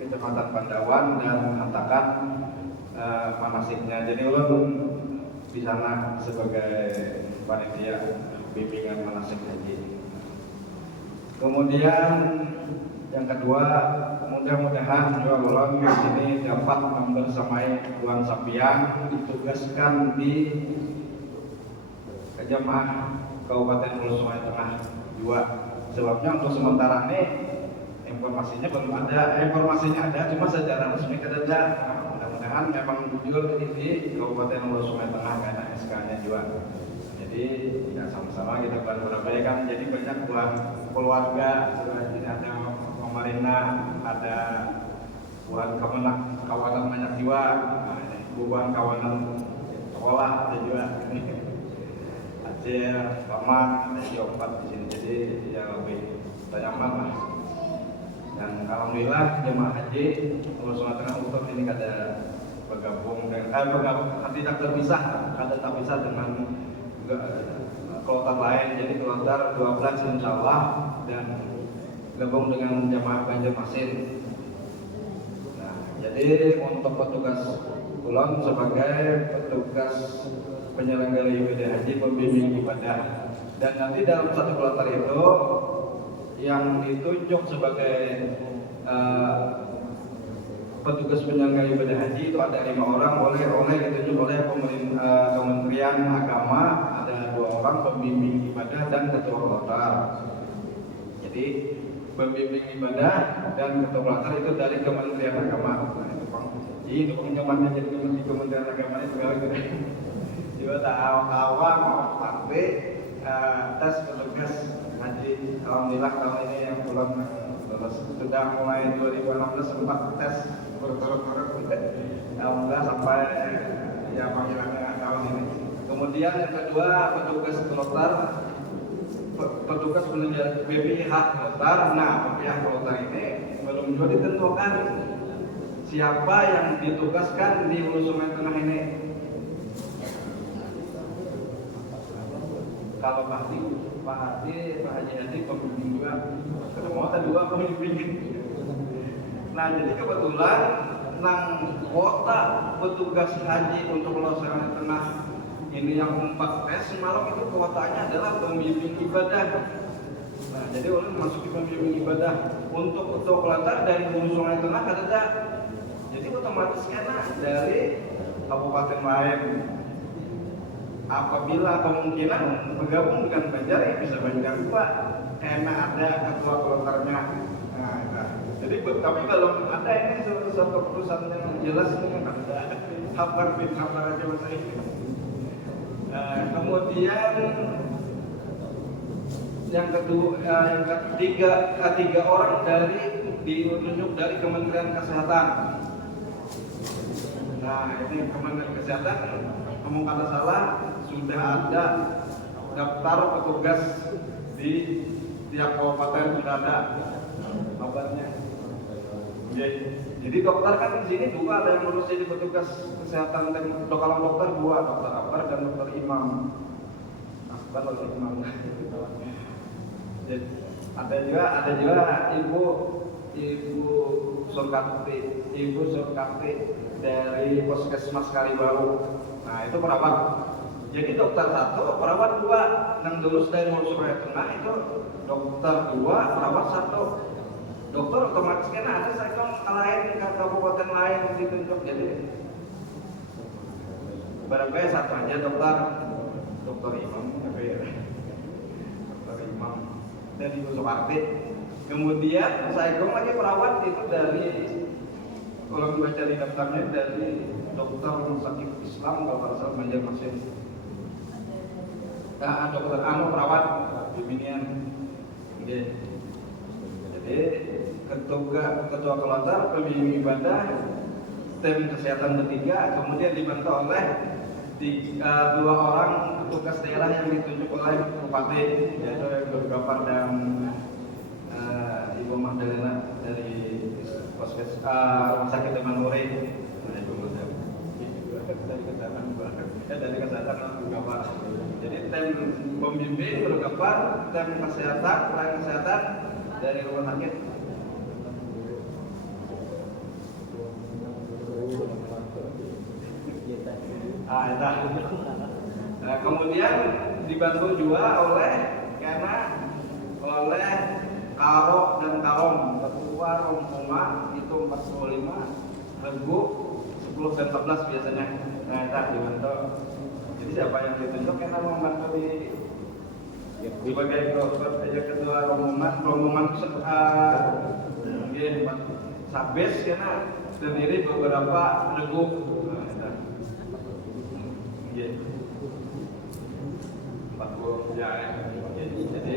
Kecamatan Pandawan dan menghantarkan manasiknya. Jadi ulun di sana sebagai panitia bimbingan manasik haji. Kemudian yang kedua, mudah-mudahan juga ulun di sini dapat membersamai Tuan Sampian ditugaskan di jemaah Kabupaten Hulu Sungai Tengah juga. Sebabnya untuk sementara ini informasinya belum ada, informasinya ada cuma secara resmi tidak ada. Mudah-mudahan memang jujur di Kabupaten Hulu Sungai Tengah karena SK-nya juga. Jadi ya sama-sama kita berupaya, jadi banyak buat keluarga, ada pemerintah, ada buat kawanan banyak jiwa, buat kawanan sekolah ada juga. Aceh, Paman, ada Jompat di sini, jadi ya lebih nyaman lah. Dan alhamdulillah jemaah haji Hulu Sungai Tengah Utuh ini kada bergabung dan tidak terpisah, kada terpisah dengan kloter lain. Jadi kloter 12 insya Allah, dan gabung dengan jemaah Banjarmasin. Nah, jadi untuk petugas ulun sebagai petugas penyelenggara ibadah haji, pembimbing ibadah, dan nanti dalam satu kloter itu yang ditunjuk sebagai petugas penyelenggara ibadah haji itu ada 5 orang, oleh ditunjuk oleh Kementerian Agama, ada 2 orang pembimbing ibadah dan ketua kloter. Jadi pembimbing ibadah dan ketua kloter itu dari Kementerian Agama. Nah, itu Iya, kepentingan jadi di Kementerian Agama itu pegawai gitu. Juga tak awal mau pakai tes petugas haji. Alhamdulillah tahun ini yang belum lulus sudah mulai 2016 sempat tes berturut-turut. Alhamdulillah sampai ya panggilannya tahun ini. Kemudian yang kedua petugas kloter, petugas penunjang BPH kloter. Nah, BPH kloter ini belum juga ditentukan siapa yang ditugaskan di Hulu Sungai Tengah ini. Kalau Pak Haji pembimbing juga, ketemu ada 2 pembimbing. Nah, jadi kebetulan nang kota petugas haji untuk Pulau Sungai Tengah ini yang 4 tes semalam itu kuotanya adalah pembimbing ibadah. Nah, jadi orang masuk di pembimbing ibadah untuk ketua kloter dari Hulu Sungai Tengah ada. Jadi otomatis karena dari kabupaten lain apabila kemungkinan bergabung dengan Banjar ya bisa Banjar juga karena ada ketua kloternya. Nah, jadi tapi belum ada ini suatu keputusan yang jelas ini ada kabar aja masa ini. Kemudian yang kedua, yang ketiga orang ditunjuk dari Kementerian Kesehatan. Nah, ini Kementerian Kesehatan ngomong kata salah, sudah ada daftar petugas di tiap kabupaten sudah ada kabarnya. Jadi dokter kan di sini 2 ada yang lulus jadi petugas kesehatan dan kalau dokter 2, dokter Akbar dan dokter Imam. Akbar atau Imam. Jadi, ada juga ibu Surkati dari Puskesmas Kalibaru. Nah, itu perawat. Jadi dokter 1, perawat 2. Yang lulus dari Hulu Sungai Tengah itu dokter 2, perawat 1. Dokter otomatis kan ada sektor lain, kabupaten lain ditunjuk. Jadi barangkali satu aja dokter Imam, dokter Imam dan Ibu Soekarti. Kemudian saya lagi perawat itu dari, kalau dibaca di daftarnya dari dokter Rumah Sakit Islam kalau tidak salah Banjarmasin. Dokter perawat bimbingan. Jadi ketua kloter, pembimbing ibadah, tim kesehatan bertiga, kemudian dibantu oleh 2 orang petugas daerah yang ditunjuk oleh bupati, yaitu Gopar dan Ibu Magdalena dari Rumah Sakit Demanuri. Dari kesehatan Gopar. Jadi tim pembimbing Gopar, tim kesehatan, pelayan kesehatan dari rumah sakit. Nah, kemudian dibantu juga oleh Karo dan Karom, ketua Rombongan itu 45, Regu 10 dan 14 biasanya. Nah, itu dibantu. Jadi siapa yang ditunjuk karena membantu sebagai ketua rombongan mungkin Sabes karena terdiri beberapa Regu. Jadi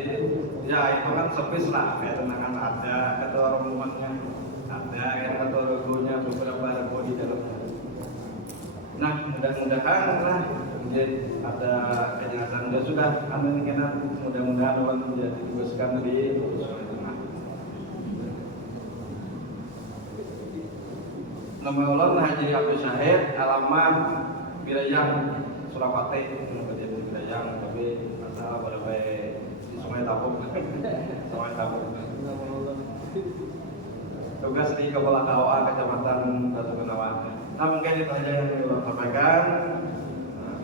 ya itu kan sepis lah ya, tenangan ada ketua rombongannya, ada yang ketua regunya, beberapa regu di dalam. Nah, mudah-mudahan lah menjadi ada kejelasan. Sudah amin kena, mudah-mudahan orang menjadi dibesarkan di Sungai Tengah. Nama Allah Haji Abdul Syahid, alamat Birayang, Surabaya, kerja di Birayang, tapi asal pada di Sungai Tapuk, Sungai Tapuk. Tugas di Kepala KUA Kecamatan Batu Gunawan. Nah, mungkin itu saja yang saya sampaikan.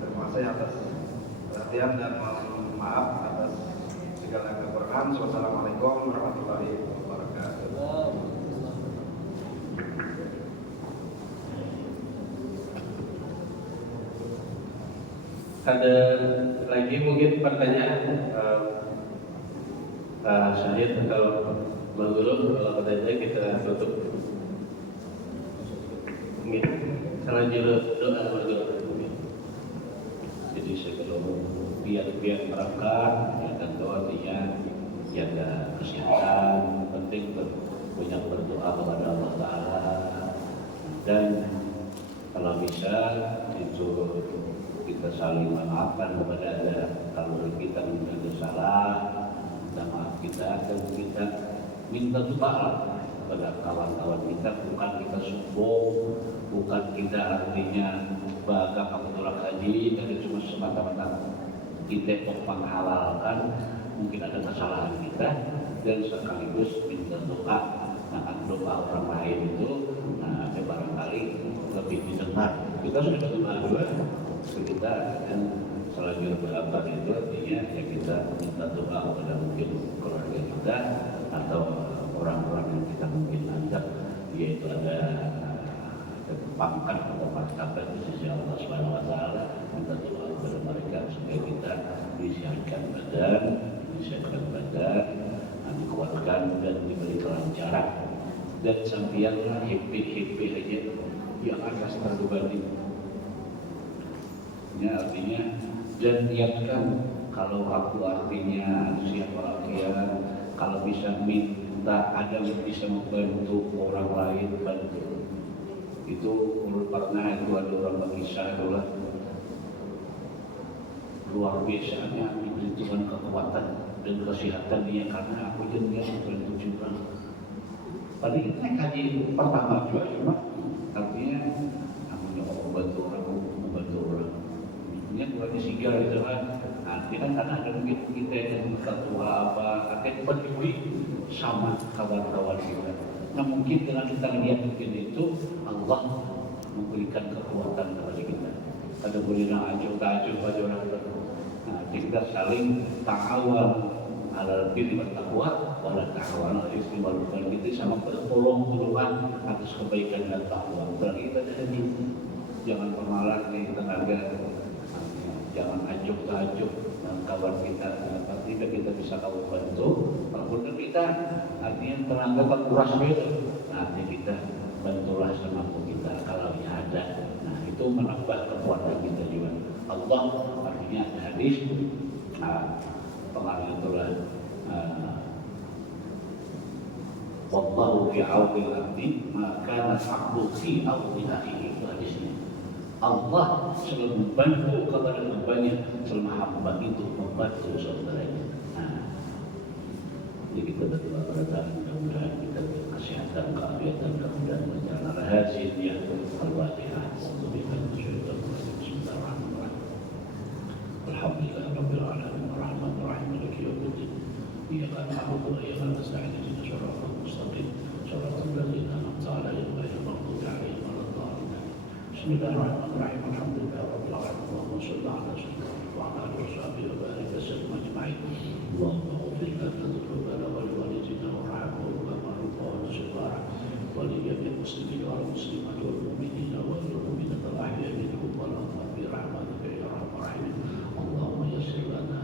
Terima kasih atas perhatian dan mohon maaf atas segala kekurangan. Wassalamualaikum warahmatullahi wabarakatuh. Ada lagi mungkin pertanyaan Syahid atau Bang Guru? Kalau ada kita tutup. Mungkin. Sarajur doa berdoa. Jadi sebelum biar berangkat, ya tentu artinya jaga kesehatan, penting banyak berdoa kepada Allah Ta'ala, dan kalau bisa itu kita saling memaafkan kepada ada kalau kita ada salah, minta maaf kita, dan kita minta doa kepada kawan-kawan kita, bukan kita sombong, bukan kita artinya bangga kamu tolak haji, tapi cuma semata-mata kita menghalalkan mungkin ada kesalahan kita, dan sekaligus minta doa. Nah, doa orang lain itu barangkali lebih didengar. Kita sudah berdoa dua, kita dan selanjutnya berdoa itu artinya ya kita minta doa kepada mungkin keluarga kita atau orang-orang yang kita mungkin ajak, yaitu ada pangkat atau martabat di sisi Allah Subhanahu Wa Taala, minta doa kepada mereka supaya kita disiapkan badan, dikuatkan dan diberi kelancaran, dan sambian happy aja yang akan terbanding. Ya artinya dan niatkan kalau aku artinya siapa latihan, kalau bisa minta ada yang bisa membantu orang lain bantu. Itu pernah itu ada orang berkisah adalah luar biasanya diberi Tuhan kekuatan dan kesehatan dia karena aku jadi membantu juga. Tadi kita kaji pertama juga cuma artinya aku nyoba membantu orang. Ini bukan disinggah gitu kan. Nah, kita karena ada mungkin kita yang ketua apa akan peduli sama kawan-kawan kita. Nah mungkin dengan kita lihat mungkin itu Allah memberikan kekuatan kepada kita. Ada boleh nak acuh pada orang itu. Nah kita saling ta'awan ala birri wat taqwa wa la ta'awan ala ismi wal udwan. Kita sama bertolong-tolongan atas kebaikan dan takwa. Berarti kita jadi jangan pemalas nih tenaga, jangan acuh dengan kawan kita. Tidak kita bisa kau bantu, walaupun kita artinya tenaga terkuras gitu. Nanti kita bantulah sama kita kalau ada. Nah itu menambah kekuatan kita juga. Allah artinya hadis pengarang itulah wallahu fi aunil abdi maka nasabdu fi auni akhihi. Itu hadisnya. Allah selalu membantu kepada hambanya selama hamba itu membantu saudaranya. Jadi kita berdoa kepada mudah-mudahan kita kesehatan, keafiatan, kemudahan menjalankan rahasia al-Fatihah. Bismillahirrahmanirrahim. Alhamdulillahirabbil alamin arrahmanir rahim maliki yaumiddin. Iyyaka na'budu wa iyyaka nasta'in ihdinas siratal mustaqim siratal ladzina an'amta 'alaihim ghairil maghdubi 'alaihim waladdallin. Bismillahirrahmanirrahim. Alhamdulillahirabbil alamin. Allahumma shalli 'ala sayyidina wa 'ala alihi wa sahbihi wa barik wa sallim ajma'in. Allahumma ighfir lana dhunubana wa liwalidina warhamhum kama rabbayana shighara wa li jami'il muslimin wal muslimat wal mu'minina wal mu'minat al ahya'i minhum wal amwat bi rahmatika ya arhamar rahimin. Allahumma yassir lana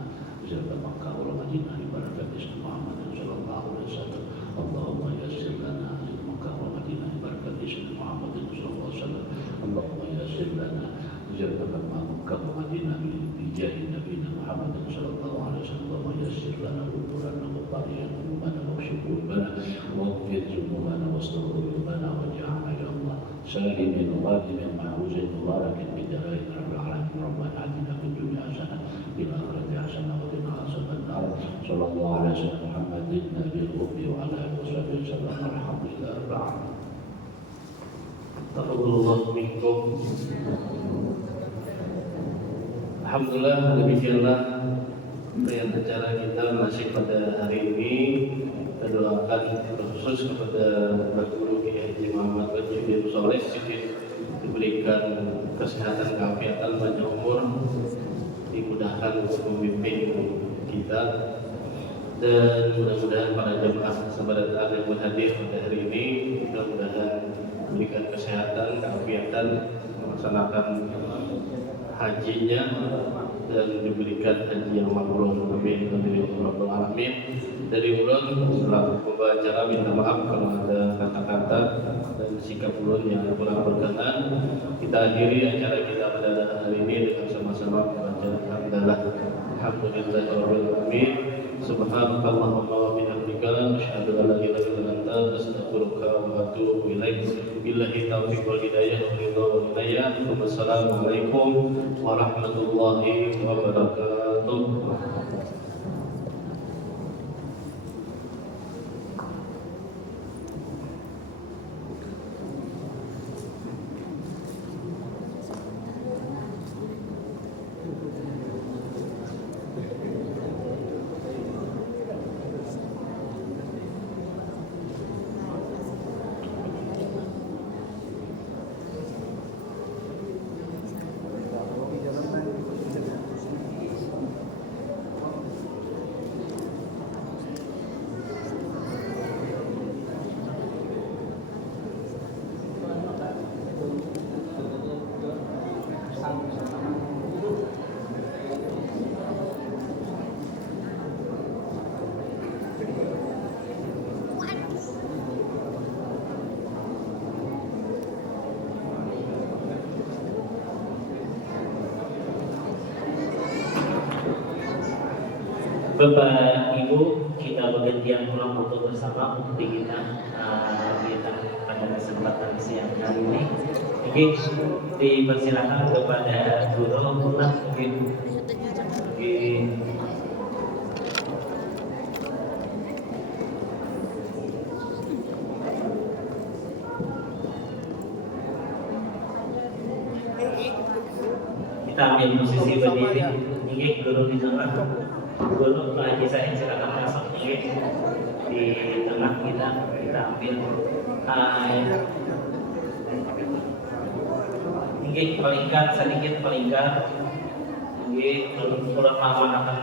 ziyarah Makkah wal Madinah bi barakati Muhammad sallallahu alaihi wasallam. Allahumma yassir lana ziyarah Makkah wal Madinah bi barakati Muhammad sallallahu alaihi wasallam. Allahumma yassir lana ziyarah Makkah wal Madinah bi jahi Nabi Muhammad sallallahu alaihi wasallam. Allahumma yassir lana umurana wa qadiyana umana wa syukurana wa ghfir dzunubana wa astaghfirulana wa ja'alna ya Allah salimin ghadimin mahfuzin mubarakin bi darain rabbil alamin. Rabbana atina fid dunya hasanah fil akhirati hasanah wa qina adzabannar. Sallallahu alaihi wasallam Muhammadin nabiyil ummi wa ala alihi wasallam. Alhamdulillah rabbil alamin. Taqabbalallah minkum. Alhamdulillah, demikianlah yang acara kita masih pada hari ini. Kita doakan khusus kepada Guru Kiai Haji Muhammad Wajib bin Soleh diberikan kesehatan, keafiatan, panjang umur, dimudahkan untuk memimpin kita, dan mudah-mudahan para jemaah sahabat yang berhadir pada hari ini mudah-mudahan diberikan kesehatan, keafiatan, melaksanakan hajinya dan diberikan haji yang mabrur. Amin. Amin. Dari ulun selaku pembawa acara minta maaf kalau ada kata-kata dan sikap ulun yang kurang berkenan. Kita akhiri acara kita pada hari ini dengan sama-sama membaca hamdalah. Alhamdulillahirabbil alamin. Subhanakallahumma wa bihamdika asyhadu an la ilaha illa anta astaghfiruka wa atubu ilaik. Billahi taufiq wal hidayah wa ridha wal hidayah. Wassalamualaikum warahmatullahi wabarakatuh. Bapak Ibu, kita bergantian pulang foto bersama untuk kita pada kesempatan siang hari ini. Oke, dipersilakan kepada guru pulang mungkin. Kita ambil posisi berdiri. Ini guru di tengah. Guru lagi saya silakan masuk di tengah kita ambil. Ini palingkan sedikit palingkan. Ini kurang lama akan